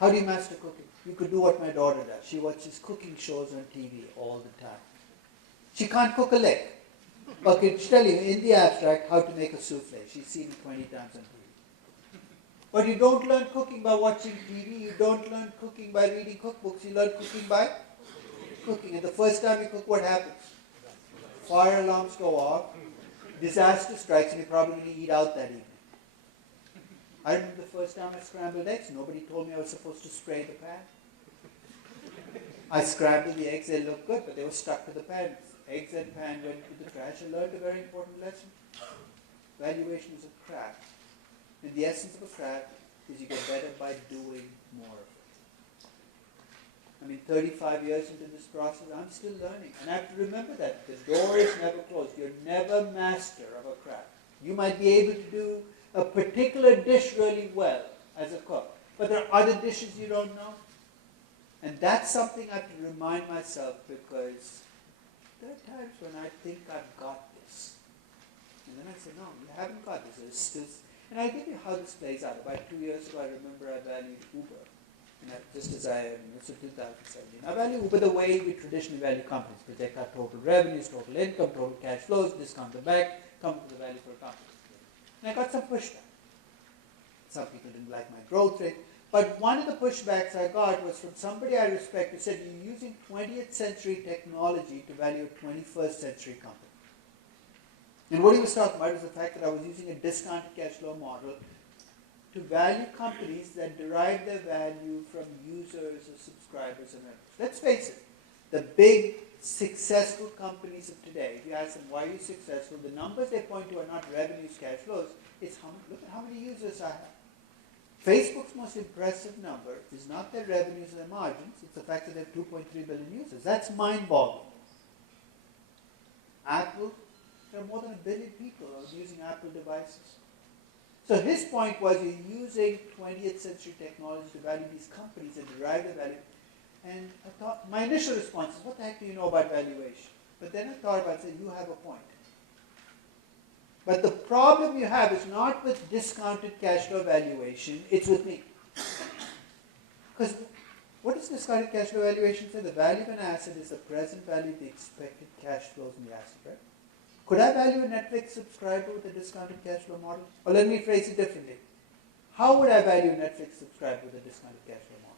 How do you master cooking? You could do what my daughter does. She watches cooking shows on TV all the time. She can't cook a lick. But can tell you in the abstract how to make a souffle. She's seen it 20 times on TV. But you don't learn cooking by watching TV. You don't learn cooking by reading cookbooks. You learn cooking by cooking. And the first time you cook, what happens? Fire alarms go off. Disaster strikes, and you probably eat out that evening. I remember the first time I scrambled eggs. Nobody told me I was supposed to spray the pan. I scrambled the eggs. They looked good, but they were stuck to the pan. Eggs and pan went to the trash. I learned a very important lesson. Valuation is a craft. And the essence of a craft is you get better by doing more of it. I mean, 35 years into this process, I'm still learning. And I have to remember that. The door is never closed. You're never master of a craft. You might be able to do a particular dish really well as a cook. But there are other dishes you don't know. And that's something I have to remind myself, because there are times when I think I've got this. And then I say, no, you haven't got this. There's still. And I'll give you how this plays out. About 2 years ago, I remember I valued Uber. And this is 2017. I value Uber the way we traditionally value companies. Project our total revenues, total income, total cash flows, discount them back, come to the value for a company. And I got some pushback. Some people didn't like my growth rate. But one of the pushbacks I got was from somebody I respect who said, you're using 20th century technology to value a 21st century company. And what he was talking about was the fact that I was using a discounted cash flow model to value companies that derive their value from users or subscribers and members. Let's face it, the big successful companies of today, if you ask them why are you successful, the numbers they point to are not revenues, cash flows, it's look at how many users I have. Facebook's most impressive number is not their revenues or their margins, it's the fact that they have 2.3 billion users. That's mind-boggling. Apple, there are more than 1 billion people who are using Apple devices. So his point was you're using 20th century technology to value these companies and derive the value. And I thought, my initial response is, what the heck do you know about valuation? But then I thought about it and said, you have a point. But the problem you have is not with discounted cash flow valuation, it's with me. Because what does discounted cash flow valuation say? The value of an asset is the present value of the expected cash flows in the asset, right? Could I value a Netflix subscriber with a discounted cash flow model? Or let me phrase it differently. How would I value a Netflix subscriber with a discounted cash flow model?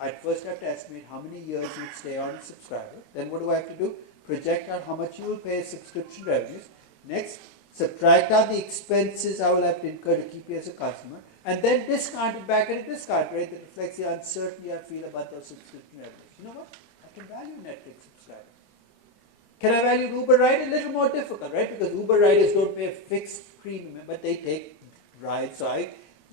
I'd first have to estimate how many years you would stay on as a subscriber. Then what do I have to do? Project out how much you will pay as subscription revenues. Next, subtract out the expenses I will have to incur to keep you as a customer. And then discount it back at a discount rate that reflects the uncertainty I feel about those subscription revenues. You know what? I can value Netflix subscriber. Can I value Uber ride? A little more difficult, right? Because Uber riders don't pay a fixed premium, but they take rides. So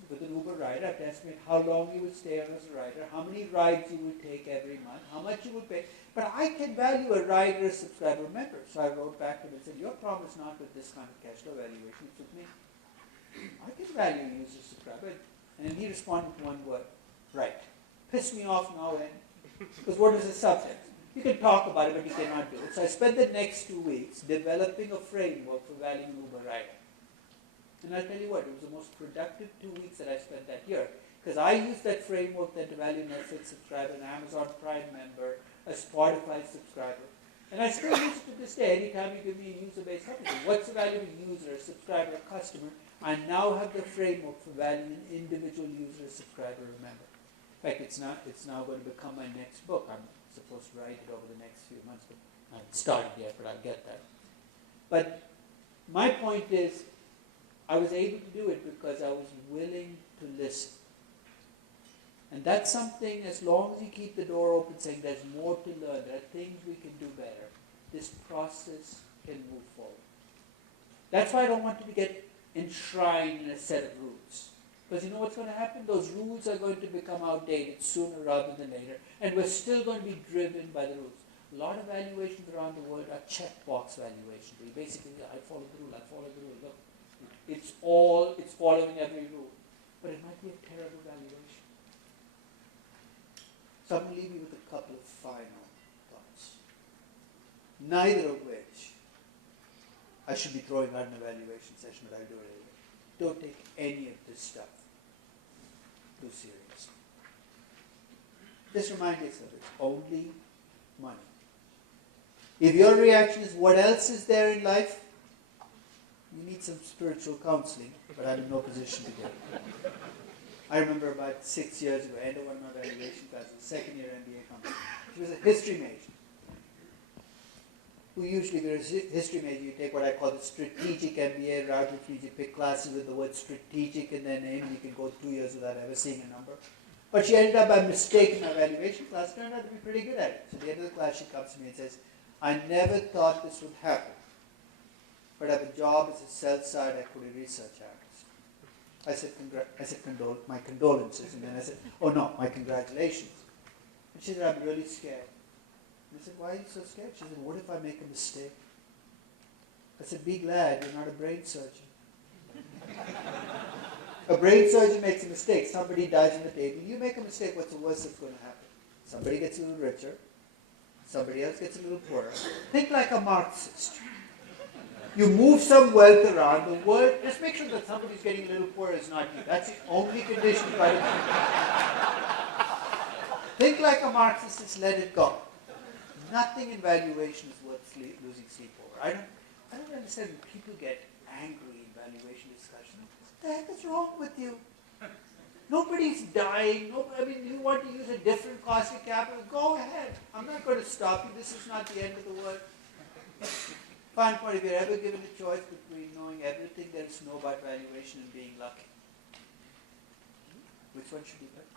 with an Uber ride, I have to estimate how long you would stay on as a rider, how many rides you would take every month, how much you would pay. But I can value a rider as subscriber member. So I wrote back to him and said, your problem is not with this kind of cash flow valuation, it's with me. I can value you as a subscriber. And he responded with one word, right. Pissed me off now and Because what is a subtext? You can talk about it, but you cannot do it. So I spent the next 2 weeks developing a framework for valuing Uber riding. And I'll tell you what, it was the most productive 2 weeks that I spent that year. Because I used that framework then to value Netflix subscriber, an Amazon Prime member, a Spotify subscriber. And I still use it to this day. Anytime you give me a user-based company, what's the value of a user, a subscriber, a customer? I now have the framework for valuing an individual user, a subscriber, a member. In fact, it's now going to become my next book. I'm supposed to write it over the next few months, but I haven't started yet, but I'll get that. But my point is, I was able to do it because I was willing to listen. And that's something, as long as you keep the door open saying there's more to learn, there are things we can do better, this process can move forward. That's why I don't want to get enshrined in a set of rules. Because you know what's going to happen? Those rules are going to become outdated sooner rather than later, and we're still going to be driven by the rules. A lot of valuations around the world are checkbox valuations. You basically, I follow the rule, I follow the rule. Look, it's following every rule. But it might be a terrible valuation. So I'm going to leave you with a couple of final thoughts. Neither of which I should be throwing out in a valuation session, but I'll do it anyway. Don't take any of this stuff too seriously. Just remind yourself, it's only money. If your reaction is, what else is there in life? You need some spiritual counseling, but I'm in no position to get it. I remember about 6 years ago, end of one of my valuation classes, second year MBA company. She was a history major. Who usually, if you're a history major, you take what I call the strategic MBA route, which means you pick classes with the word strategic in their name, and you can go 2 years without ever seeing a number. But she ended up by mistake in my valuation class, turned out to be pretty good at it. So at the end of the class, she comes to me and says, I never thought this would happen, but I have a job as a sell-side equity research analyst. I said, my condolences. And then I said, oh no, my congratulations. And she said, I'm really scared. And I said, why are you so scared? She said, what if I make a mistake? I said, be glad you're not a brain surgeon. A brain surgeon makes a mistake. Somebody dies on the table. You make a mistake, what's the worst that's going to happen? Somebody gets a little richer. Somebody else gets a little poorer. Think like a Marxist. You move some wealth around the world, just make sure that somebody's getting a little poorer is not you. That's the only condition. Think like a Marxist, just let it go. Nothing in valuation is worth losing sleep over. I don't understand when people get angry in valuation discussions. What the heck is wrong with you? Nobody's dying. You want to use a different cost of capital? Go ahead. I'm not going to stop you. This is not the end of the world. Final point, if you're ever given a choice between knowing everything there is to know about valuation and being lucky, which one should you pick?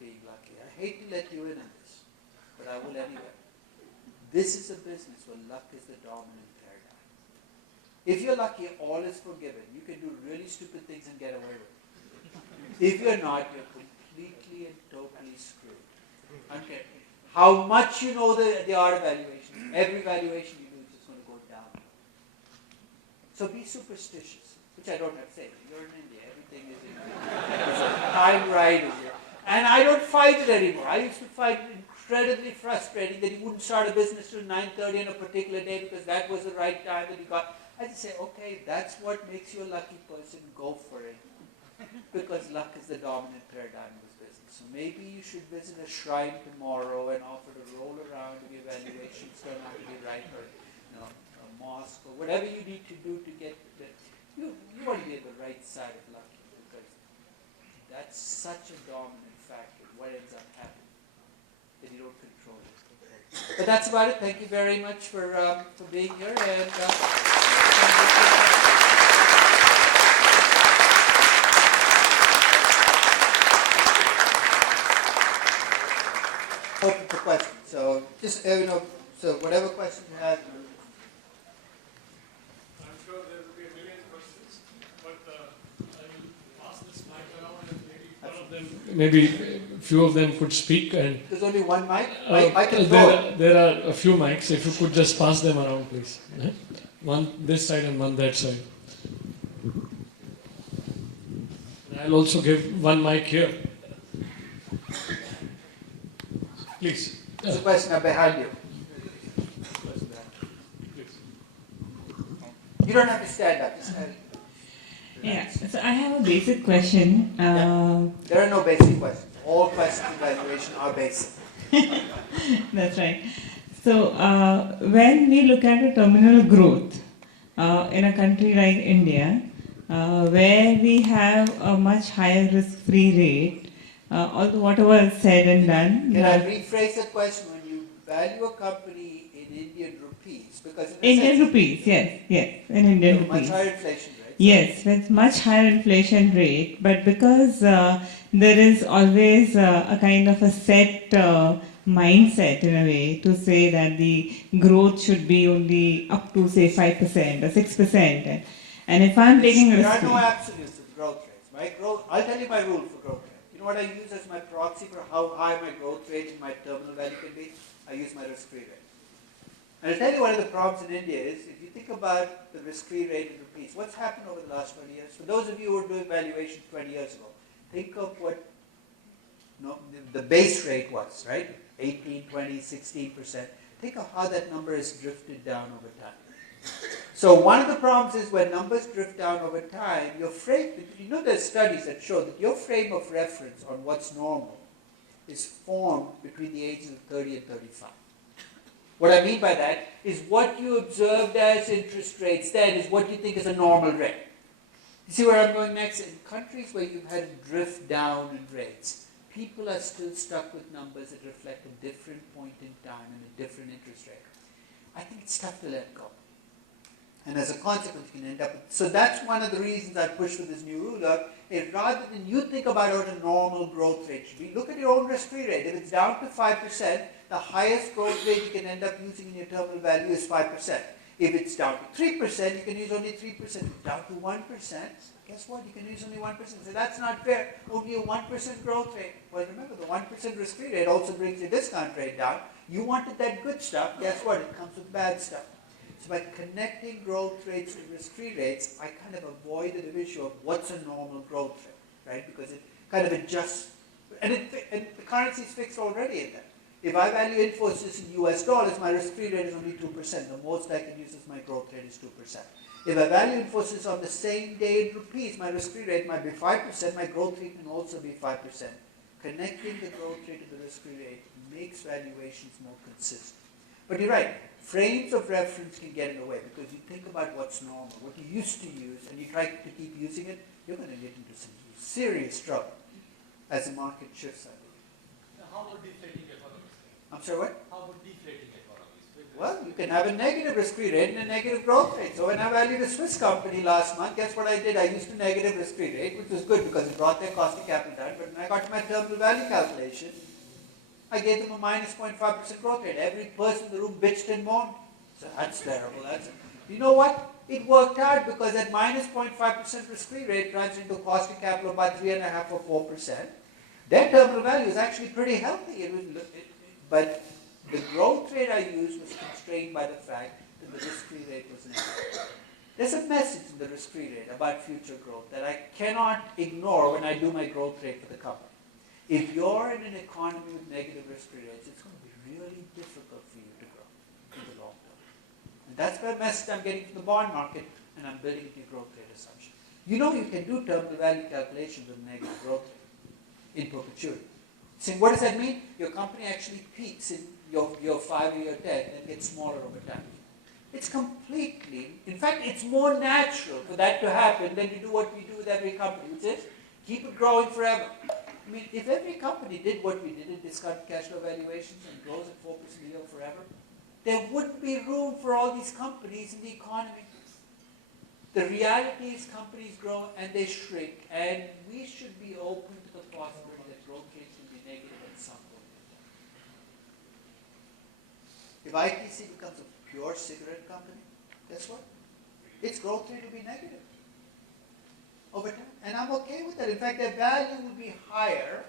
Being lucky. I hate to let you in on this, but I will anyway. This is a business where luck is the dominant paradigm. If you're lucky, all is forgiven. You can do really stupid things and get away with it. If you're not, you're completely and totally screwed. Okay. How much you know the art of valuation, every valuation you do is just going to go down. So be superstitious, which I don't have to say. You're in India, everything is time right. And I don't fight it anymore. I used to fight it incredibly frustrating that you wouldn't start a business till 9:30 on a particular day because that was the right time that you got. I just say, okay, that's what makes you a lucky person, go for it. Because luck is the dominant paradigm of this business. So maybe you should visit a shrine tomorrow and offer to roll around if your valuations turn out to be right, or a mosque, or whatever you need to do to get that. You want to be on the right side of lucky, because that's such a dominant factor in what ends up happening that you don't control it. But that's about it. Thank you very much for being here. And open for questions. So just so whatever question you have. I'm sure there will be a million questions, but I will pass this mic around and maybe one of them, maybe a few of them could speak. And there's only one mic. I can there are a few mics. If you could just pass them around, please. One this side and one that side. I'll also give one mic here. Please. There's a question behind you. Please. You don't have to stand up. Just stand. Yeah, so I have a basic question. There are no basic questions. All questions in valuation are basic. That's right. So, when we look at a terminal growth in a country like India, where we have a much higher risk-free rate, although whatever is said and done, Can I rephrase the question? When you value a company in Indian rupees, because in a Indian sense, rupees, yes, in Indian so much rupees. higher inflation rate. Yes, with much higher inflation rate, but because there is always a kind of a set mindset in a way to say that the growth should be only up to say 5% or 6%, and if I'm taking a There risk, are no absolutes with growth rates. I'll tell you my rule for growth rate. You know what I use as my proxy for how high my growth rate in my terminal value can be? I use my risk-free rate. And I'll tell you one of the problems in India is, if you think about the risk-free rate in rupees, what's happened over the last 20 years? For those of you who were doing valuations 20 years ago, think of what the base rate was, right? 18, 20, 16%. Think of how that number has drifted down over time. So one of the problems is when numbers drift down over time, your frame, you know there's studies that show that your frame of reference on what's normal is formed between the ages of 30 and 35. What I mean by that is what you observed as interest rates then is what you think is a normal rate. You see where I'm going next? In countries where you've had a drift down in rates, people are still stuck with numbers that reflect a different point in time and a different interest rate. I think it's tough to let go. And as a consequence, you can end up with... So that's one of the reasons I push for this new rule of, rather than you think about what a normal growth rate should be, look at your own risk-free rate. If it's down to 5%, the highest growth rate you can end up using in your terminal value is 5%. If it's down to 3%, you can use only 3%. If it's down to 1%, guess what? You can use only 1%. So that's not fair. Only a 1% growth rate. Well, remember, the 1% risk-free rate also brings your discount rate down. You wanted that good stuff. Guess what? It comes with bad stuff. So by connecting growth rates to risk-free rates, I kind of avoided the issue of what's a normal growth rate, right? Because it kind of adjusts, and the currency is fixed already in that. If I value Infosys in US dollars, my risk-free rate is only 2%. The most I can use as my growth rate is 2%. If I value Infosys on the same day in rupees, my risk-free rate might be 5%. My growth rate can also be 5%. Connecting the growth rate to the risk-free rate makes valuations more consistent. But you're right. Frames of reference can get in the way because you think about what's normal, what you used to use, and you try to keep using it, you're going to get into some serious trouble as the market shifts. How about deflating economies? I'm sorry, what? How about deflating economies? Well, you can have a negative risk-free rate and a negative growth rate. So when I valued a Swiss company last month, guess what I did? I used a negative risk-free rate, which was good because it brought their cost of capital down. But when I got to my terminal value calculation, I gave them a minus 0.5% growth rate. Every person in the room bitched and moaned. So that's terrible. You know what? It worked out because that minus 0.5% risk-free rate runs into a cost of capital of about 3.5 or 4%. Their terminal value is actually pretty healthy. But the growth rate I used was constrained by the fact that the risk-free rate was negative. There's a message in the risk-free rate about future growth that I cannot ignore when I do my growth rate for the company. If you're in an economy with negative risk-free rates, it's going to be really difficult for you to grow in the long term. And that's the message I'm getting from the bond market, and I'm building into your growth rate assumption. You know you can do terminal value calculations with negative growth rate in perpetuity. Saying, what does that mean? Your company actually peaks in your 5 or your 10 and gets smaller over time. It's completely, in fact, it's more natural for that to happen than to do what we do with every company, which is keep it growing forever. I mean, if every company did what we did in discounted cash flow valuations and grows at 4% a year forever, there wouldn't be room for all these companies in the economy. The reality is companies grow and they shrink, and we should be open to the possibility that growth rates will be negative at some point in time. If ITC becomes a pure cigarette company, guess what? Its growth rate will be negative over time. And I'm okay with that. In fact, their value would be higher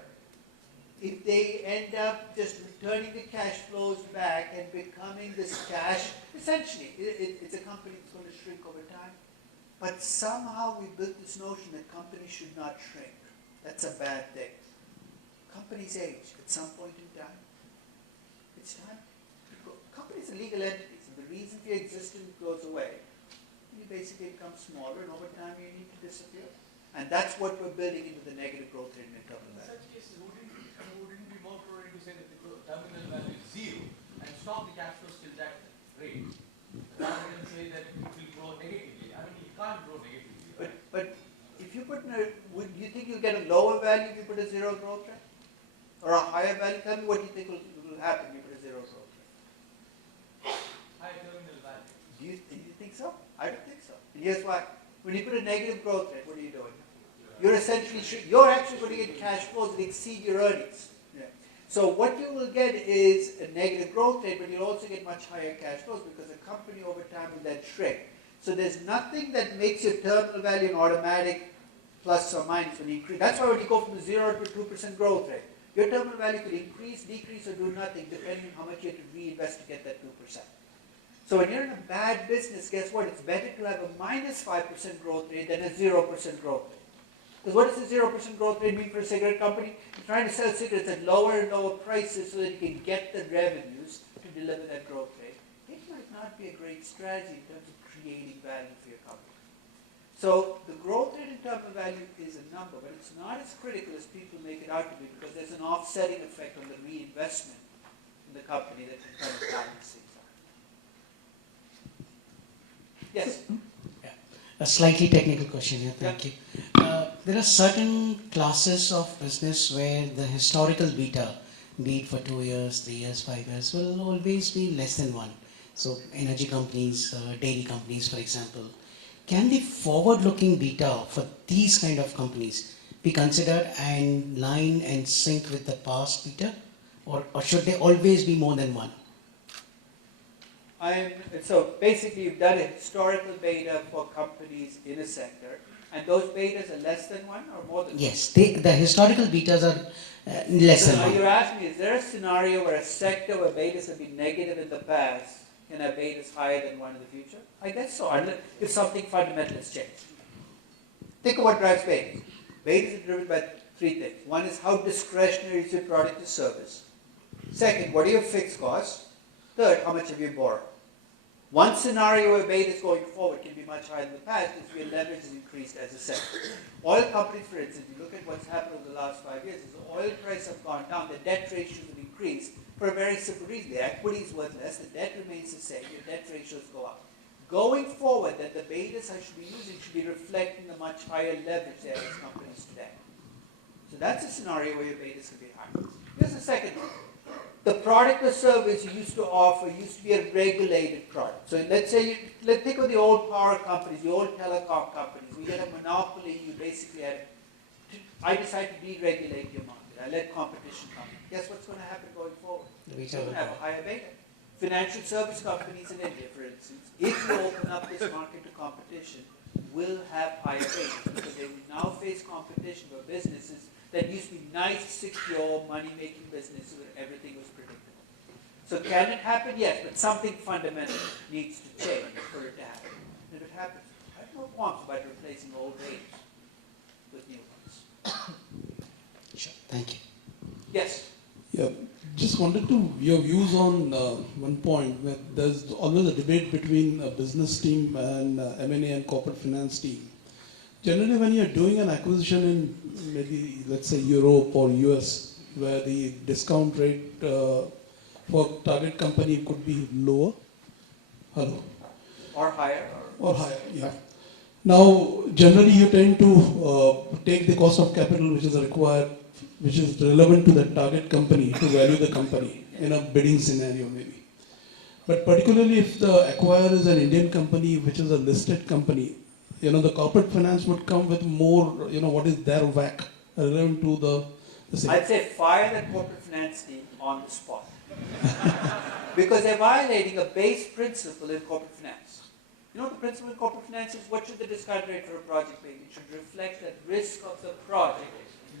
if they end up just returning the cash flows back and becoming this cash. Essentially, it's a company that's going to shrink over time. But somehow we built this notion that companies should not shrink. That's a bad thing. Companies age at some point in time. It's time to go. Companies are legal entities, and the reason for your existence goes away. You basically become smaller, and over time you need to disappear. And that's what we're building into the negative growth rate in terms of In that. such cases, wouldn't it be more prudent to say that the terminal value is zero and stop the cash flows till that rate, rather than say that it will grow negatively? I mean, it can't grow negatively. Right? But if you put in a, would you think you'll get a lower value if you put a zero growth rate? Or a higher value? Tell me what you think will happen if you put a zero growth rate. High terminal value. Do you think so? I don't think so. And here's why. When you put a negative growth rate, what are you doing? You're essentially, you're actually going to get cash flows that exceed your earnings. Yeah. So what you will get is a negative growth rate, but you'll also get much higher cash flows because the company over time will then shrink. So there's nothing that makes your terminal value an automatic plus or minus when you increase. That's why when you go from the 0 to 2% growth rate, your terminal value could increase, decrease, or do nothing depending on how much you have to reinvest to get that 2%. So when you're in a bad business, guess what? It's better to have a minus 5% growth rate than a 0% growth rate. Because what does a 0% growth rate mean for a cigarette company? You're trying to sell cigarettes at lower and lower prices so that you can get the revenues to deliver that growth rate. It might not be a great strategy in terms of creating value for your company. So the growth rate in terminal value is a number, but it's not as critical as people make it out to be because there's an offsetting effect on the reinvestment in the company that can kind of balance things out. Yes? Yeah. A slightly technical question here, thank you. There are certain classes of business where the historical beta, be it for 2 years, 3 years, 5 years, will always be less than 1. So energy companies, dairy companies, for example. Can the forward-looking beta for these kind of companies be considered in line and sync with the past beta? Or should they always be more than 1? So basically you've done a historical beta for companies in a sector, and those betas are less than 1 or more than 1? Yes, the historical betas are less than 1. You're asking me, is there a scenario where a sector where betas have been negative in the past can have betas higher than 1 in the future? I guess so, unless if something fundamental has changed. Think of what drives betas. Betas are driven by 3 things. One is how discretionary is your product or service. Second, what are your fixed costs? Third, how much have you borrowed? One scenario where betas going forward can be much higher than the past is where leverage has increased as a sector. Oil companies, for instance, if you look at what's happened over the last 5 years, as the oil price have gone down, the debt ratios have increased for a very simple reason. The equity is worth less, the debt remains the same, your debt ratios go up. Going forward, that the betas I should be using should be reflecting the much higher leverage there as companies today. So that's a scenario where your betas could be higher. Here's the second one. The product or service you used to offer used to be a regulated product. So let's say, let's think of the old power companies, the old telecom companies. We had a monopoly, you basically had, I decided to deregulate your market. I let competition come in. Guess what's going to happen going forward? You're going to have a higher beta. Financial service companies in India, for instance, if you open up this market to competition, will have higher betas because they will now face competition for businesses that used to be nice, secure, money-making businesses where everything was predictable. So can it happen? Yes, but something fundamental needs to change for it to happen. And if it happens, I have no qualms about replacing old betas with new ones. Sure, thank you. Yes? Yeah, just wanted to your views on one point. That there's always a debate between a business team and M&A and corporate finance team. Generally, when you're doing an acquisition in maybe, let's say, Europe or US, where the discount rate for target company could be lower, hello, Or higher? or higher, yeah. Now, generally, you tend to take the cost of capital which is required, which is relevant to the target company to value the company in a bidding scenario maybe. But particularly if the acquirer is an Indian company which is a listed company, the corporate finance would come with more, what is their WACC relevant to the same. I'd say fire the corporate finance team on the spot. Because they're violating a base principle in corporate finance. You know what the principle in corporate finance is? What should the discount rate for a project be? It should reflect the risk of the project,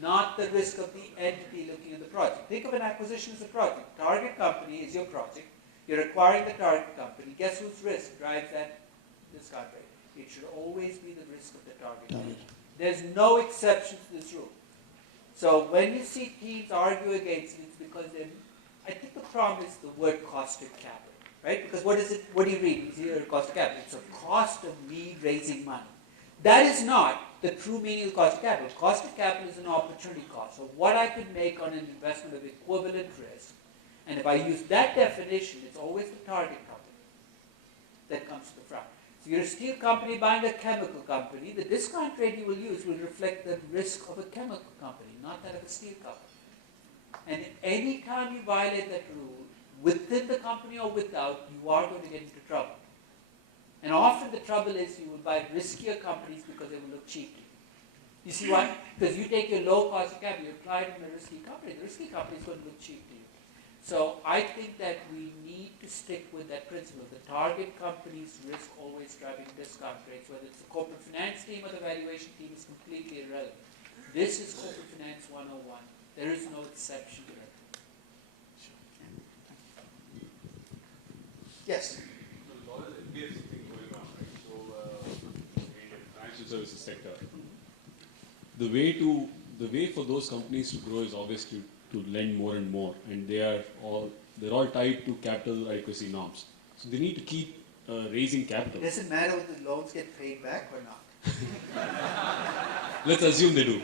not the risk of the entity looking at the project. Think of an acquisition as a project. Target company is your project. You're acquiring the target company. Guess whose risk drives that discount rate? It should always be the risk of the target company. There's no exception to this rule. So when you see teams argue against it, it's because they're I think the problem is the word cost of capital, right? Because what is it? What do you read? It's either cost of capital. It's a cost of me raising money. That is not the true meaning of cost of capital. Cost of capital is an opportunity cost. So what I could make on an investment of equivalent risk, and if I use that definition, it's always the target company that comes to the front. So you're a steel company buying a chemical company, the discount rate you will use will reflect the risk of a chemical company, not that of a steel company. And any time you violate that rule, within the company or without, you are going to get into trouble. And often the trouble is you will buy riskier companies because they will look cheap to you. You see why? Because you take your low cost of capital, you apply it in a risky company. The risky company is going to look cheap to you. So I think that we need to stick with that principle. The target company's risk always driving discount rates, whether it's the corporate finance team or the valuation team, is completely irrelevant. This is corporate finance 101. There is no exception to it. Yes? There's always a RBSA thing going on, right? So, in the financial services sector, the way for those companies to grow is always to lend more and more, and they're all tied to capital adequacy norms. So they need to keep raising capital. Does it matter whether the loans get paid back or not? Let's assume they do.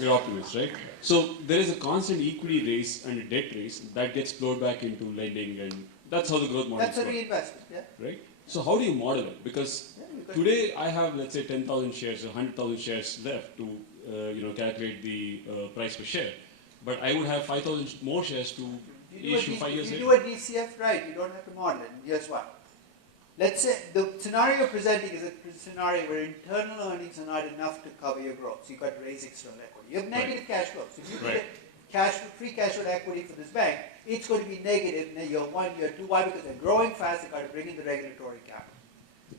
We're optimists, right? So there is a constant equity raise and a debt raise that gets flowed back into lending, and that's how the growth model That's a reinvestment, yeah. right? So how do you model it? Because today I have, let's say, 10,000 shares or 100,000 shares left to calculate the price per share. But I would have 5,000 more shares to issue 5 years later. You later. do a DCF right, you don't have to model it. And here's why. Let's say the scenario you're presenting is a scenario where internal earnings are not enough to cover your growth. So you've got to raise external equity. You have negative cash flows. If you get free cash flow equity for this bank, it's going to be negative in year 1, year 2. Why? Because they're growing fast, they've got to bring in the regulatory capital.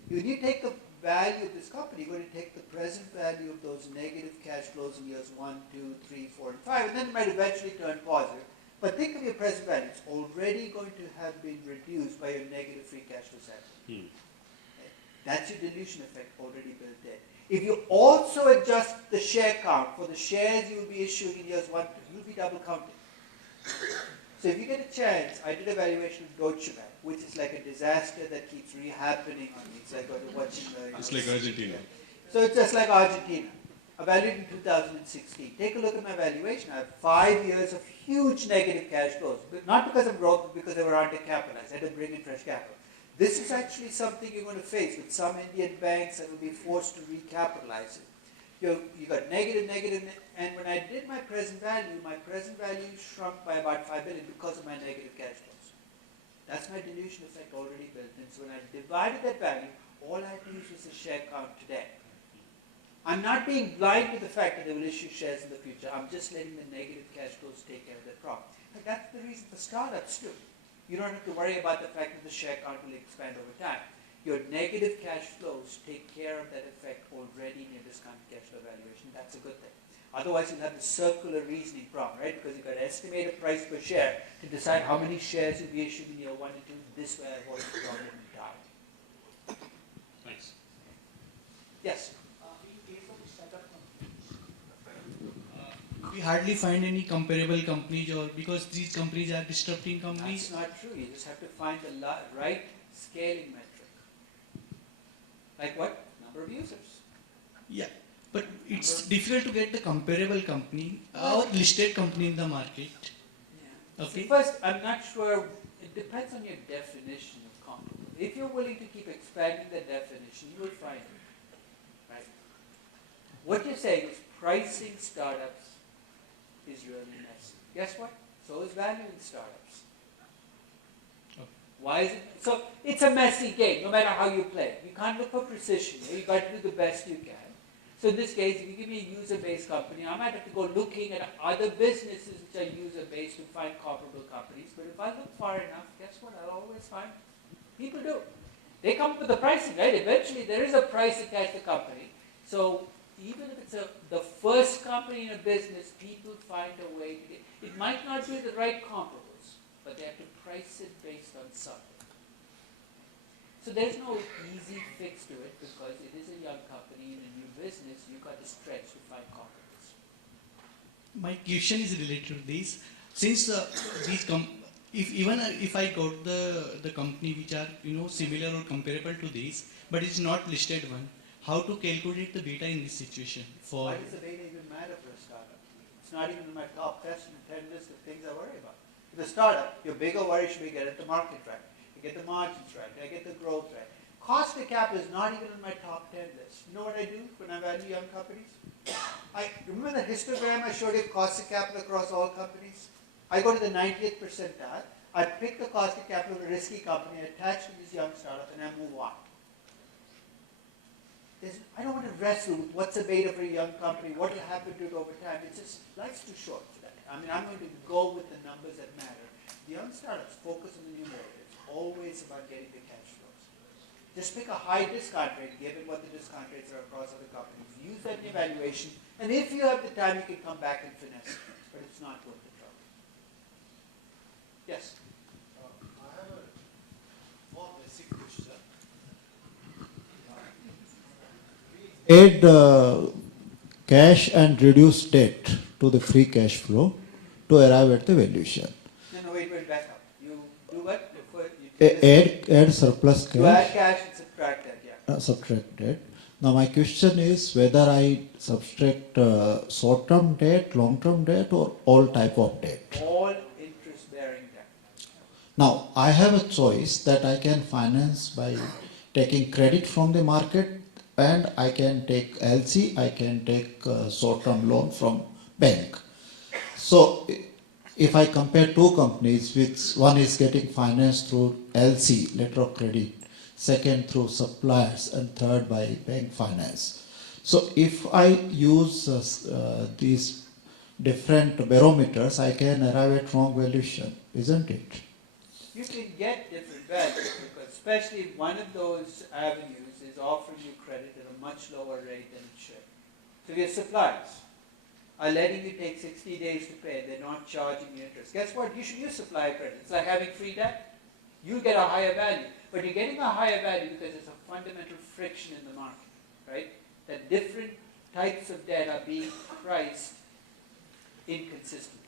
When you take the value of this company, you're going to take the present value of those negative cash flows in years 1, 2, 3, 4, and 5, and then it might eventually turn positive. But think of your present value. It's already going to have been reduced by your negative free cash flow cycle. That's your dilution effect already built in. If you also adjust the share count for the shares you will be issuing in years 1, 2, you'll be double counting. So if you get a chance, I did a valuation of Deutsche Bank, which is like a disaster that keeps re-happening on me. It's like watching the... It's like Argentina. So it's just like Argentina. I valued in 2016. Take a look at my valuation. I have 5 years of huge negative cash flows. But not because of growth, but because they were undercapitalized. I had to bring in fresh capital. This is actually something you're going to face with some Indian banks that will be forced to recapitalize it. You got negative, and when I did my present value shrunk by about 5 billion because of my negative cash flows. That's my dilution effect already built in. So when I divided that value, all I had to use was the share count today. I'm not being blind to the fact that they will issue shares in the future. I'm just letting the negative cash flows take care of that problem. But that's the reason for startups too. You don't have to worry about the fact that the share count will expand over time. Your negative cash flows take care of that effect already in your discounted cash flow valuation. That's a good thing. Otherwise, you'll have the circular reasoning problem, right? Because you've got to estimate a price per share to decide how many shares you'll be issued in year 1 and 2. This way, I avoid the problem entirely. Thanks. Yes? We hardly find any comparable companies, or because these companies are disrupting companies. That's not true. You just have to find the right scaling metric. Like what? Number of users. Yeah, but it's difficult to get the comparable company or listed company in the market. Yeah. Okay. So first, I'm not sure. It depends on your definition of comparable. If you're willing to keep expanding the definition, you will find it. Right? What you're saying is pricing startups is really messy. Guess what? So is valuing startups. Why is it? So it's a messy game, no matter how you play. You can't look for precision. You've got to do the best you can. So in this case, if you give me a user-based company, I might have to go looking at other businesses which are user-based to find comparable companies. But if I look far enough, guess what? I'll always find people do. They come up with the pricing, right? Eventually, there is a price attached to the company. So even if it's the first company in a business, people find a way to get. It might not be the right comparables, but they have to price it based on something. So there's no easy fix to it because it is a young company in a new business. You've got to stretch to find comparables. My question is related to this. Since these if I got the company which are similar or comparable to these, but it's not listed one, how to calculate the beta in this situation? Why does the beta even matter for a startup? It's not even in my top 10 list of things I worry about. For the startup, your bigger worry should be get the market right, you get the margins right, I get the growth right. Cost of capital is not even in my top 10 list. You know what I do when I value young companies? I remember the histogram I showed you of cost of capital across all companies? I go to the 90th percentile, I pick the cost of capital of a risky company, I attach to this young startup, and I move on. I don't want to wrestle with what's the beta for a young company, what will happen to it over time. It's just, life's too short for that. I mean, I'm going to go with the numbers that matter. The young startups focus on the numerator. It's always about getting the cash flows. Just pick a high discount rate, given what the discount rates are across other companies. Use that in evaluation, and if you have the time, you can come back and finesse it. But it's not worth the trouble. Yes? I have a more basic question. Add cash and reduce debt to the free cash flow to arrive at the valuation. No, wait, back up. You do what? Add surplus cash. You add cash and subtract that, yeah. Subtract debt. Now my question is whether I subtract short-term debt, long-term debt, or all type of debt. All interest-bearing debt. Now I have a choice that I can finance by taking credit from the market, and I can take LC, I can take short-term loan from bank. So if I compare two companies, which one is getting financed through LC, letter of credit, second through suppliers, and third by bank finance. So if I use these different barometers, I can arrive at wrong valuation, isn't it? You can get different values, because especially if one of those avenues is offering you credit at a much lower rate than it should. So your suppliers are letting you take 60 days to pay, they're not charging you interest. Guess what? You should use supplier credit. It's like having free debt. You get a higher value, but you're getting a higher value because there's a fundamental friction in the market, right? That different types of debt are being priced inconsistently.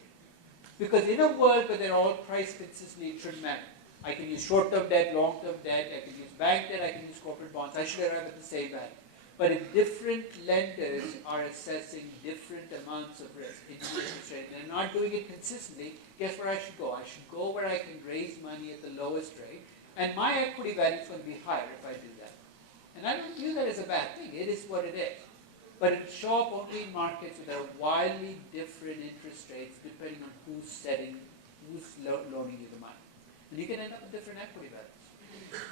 Because in a world where they're all priced consistently, it shouldn't matter. I can use short-term debt, long-term debt, I can use bank debt, I can use corporate bonds. I should arrive at the same value. But if different lenders are assessing different amounts of risk in interest rate, and they're not doing it consistently, guess where I should go? I should go where I can raise money at the lowest rate, and my equity value is going to be higher if I do that. And I don't view that as a bad thing. It is what it is. But it will show up only in markets with a wildly different interest rates depending on who's loaning you the money. And you can end up with different equity values.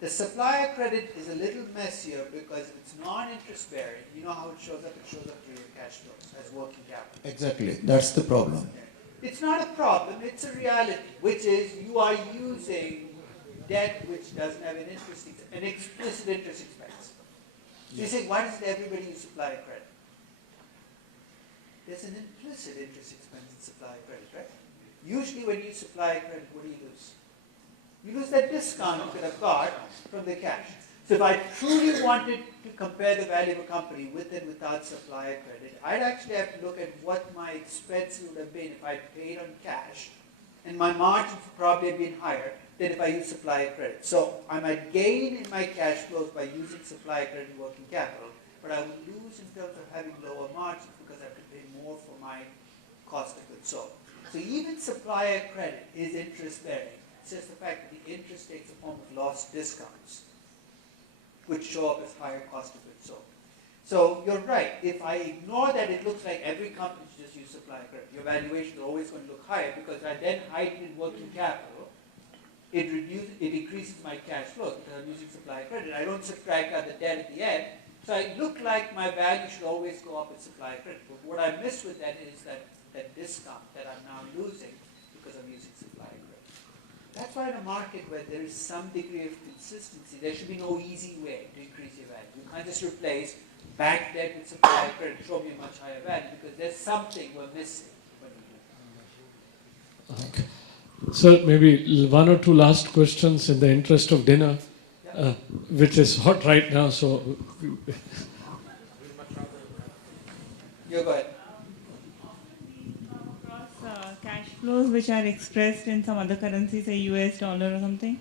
The supplier credit is a little messier because it's non-interest bearing. You know how it shows up? It shows up through your cash flows as working capital. Exactly, that's the problem. It's not a problem, it's a reality, which is you are using debt which doesn't have an explicit interest expense. So you say, why doesn't everybody use supplier credit? There's an implicit interest expense in supplier credit, right? Usually when you use supplier credit, what do you lose? You lose that discount you could have got from the cash. So if I truly wanted to compare the value of a company with and without supplier credit, I'd actually have to look at what my expense would have been if I paid on cash, and my margins would probably have been higher than if I use supplier credit. So I might gain in my cash flows by using supplier credit and working capital, but I would lose in terms of having lower margins because I have to pay more for my cost of goods sold. So even supplier credit is interest bearing. It's just the fact that the interest takes the form of lost discounts, which show up as higher cost of goods sold. So you're right. If I ignore that, it looks like every company should just use supplier credit. Your valuation is always going to look higher because I then hide it in working capital. It increases my cash flow because I'm using supplier credit. I don't subtract out the debt at the end. So I look like my value should always go up with supplier credit. But what I miss with that is that discount that I'm now losing because I'm using supplier credit. That's why in a market where there is some degree of consistency, there should be no easy way to increase your value. You can't just replace bank debt with supplier credit, show me a much higher value, because there's something we're missing when we do that. Okay. So maybe one or two last questions in the interest of dinner, which is hot right now. So You go ahead. Often we come across cash flows which are expressed in some other currency, say US dollar or something,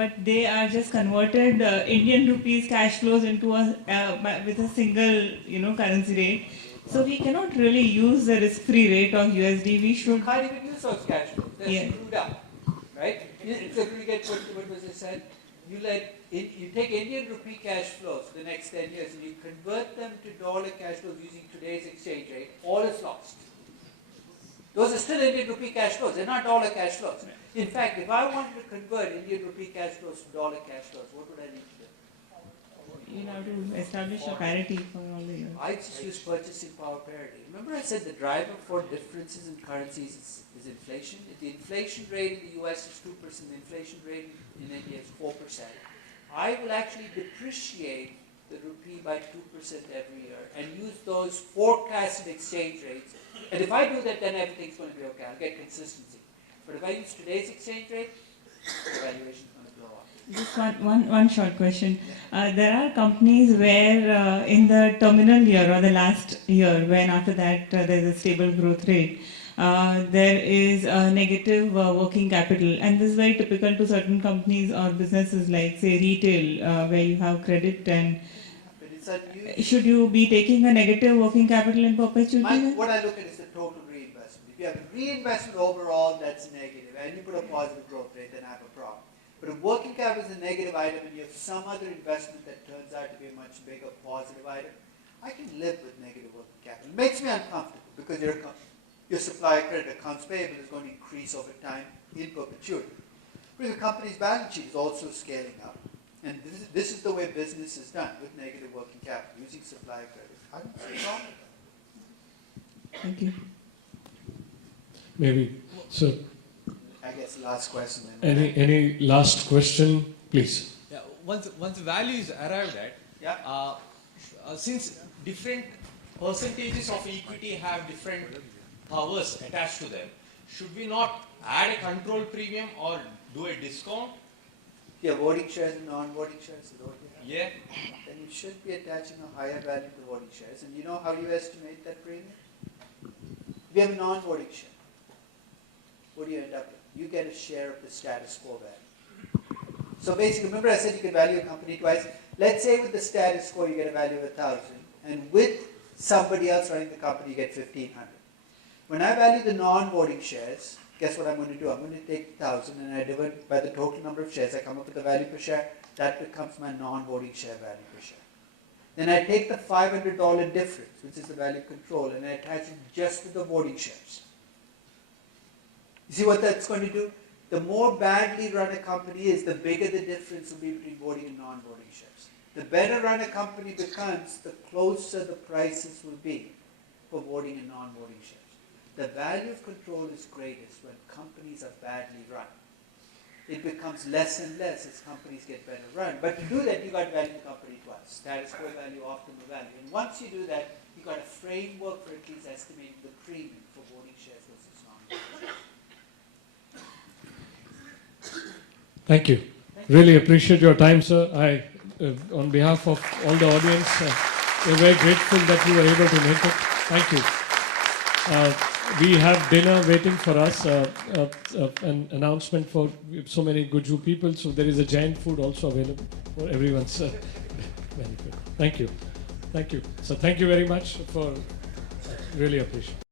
but they are just converted Indian rupees cash flows into with a single currency rate. So we cannot really use the risk-free rate of USD. We should. You can't even use those cash flows. They're Yeah. screwed up, right? So you get what was it said? You take Indian rupee cash flows for the next 10 years and you convert them to dollar cash flows using today's exchange rate, all is lost. Those are still Indian rupee cash flows. They're not dollar cash flows. In fact, if I wanted to convert Indian rupee cash flows to dollar cash flows, what would I need to do? You'll have to establish a parity for all the years. I just use purchasing power parity. Remember I said the driver for differences in currencies is inflation? If the inflation rate in the US is 2%, the inflation rate in India is 4%. I will actually depreciate the rupee by 2% every year and use those forecasted exchange rates. And if I do that, then everything's going to be okay. I'll get consistency. But if I use today's exchange rate, the valuation is going to blow up. Just one short question. There are companies where in the terminal year or the last year, when after that there's a stable growth rate, there is a negative working capital. And this is very typical to certain companies or businesses like, say, retail, where you have credit and But it's unusual. should you be taking a negative working capital in perpetuity? What I look at is the total reinvestment. If you have a reinvestment overall that's negative and you put a positive growth rate, then I have a problem. But if working capital is a negative item and you have some other investment that turns out to be a much bigger positive item, I can live with negative working capital. It makes me uncomfortable because your supply credit accounts payable is going to increase over time in perpetuity. Because the company's balance sheet is also scaling up. And this is the way business is done with negative working capital, using supply credit. I don't see wrong with that. Thank you. Maybe. So, I guess last question then. any last question, please? Yeah, once value is arrived at, Yeah. Since different percentages of equity have different powers attached to them, should we not add a control premium or do a discount? Yeah, voting shares and non-voting shares. Is that what you have? Yeah. Then you should be attaching a higher value to voting shares. And you know how you estimate that premium? If you have a non-voting share, what do you end up with? You get a share of the status quo value. So basically, remember I said you can value a company twice? Let's say with the status quo you get a value of 1,000, and with somebody else running the company you get 1,500. When I value the non-voting shares, guess what I'm going to do? I'm going to take 1,000 and I divide by the total number of shares. I come up with the value per share. That becomes my non-voting share value per share. Then I take the $500 difference, which is the value control, and I attach it just to the voting shares. You see what that's going to do? The more badly run a company is, the bigger the difference will be between voting and non-voting shares. The better run a company becomes, the closer the prices will be for voting and non-voting shares. The value of control is greatest when companies are badly run. It becomes less and less as companies get better run. But to do that, you've got to value the company twice. Status quo value, optimal value. And once you do that, you've got a framework for at least estimating the premium for voting shares versus non-voting shares. Thank you. Really appreciate your time, sir. On behalf of all the audience, we're very grateful that you were able to make it. Thank you. We have dinner waiting for us, an announcement for so many Guju people, so there is a giant food also available for everyone's benefit. Thank you. Thank you. So thank you very much for, really appreciate it.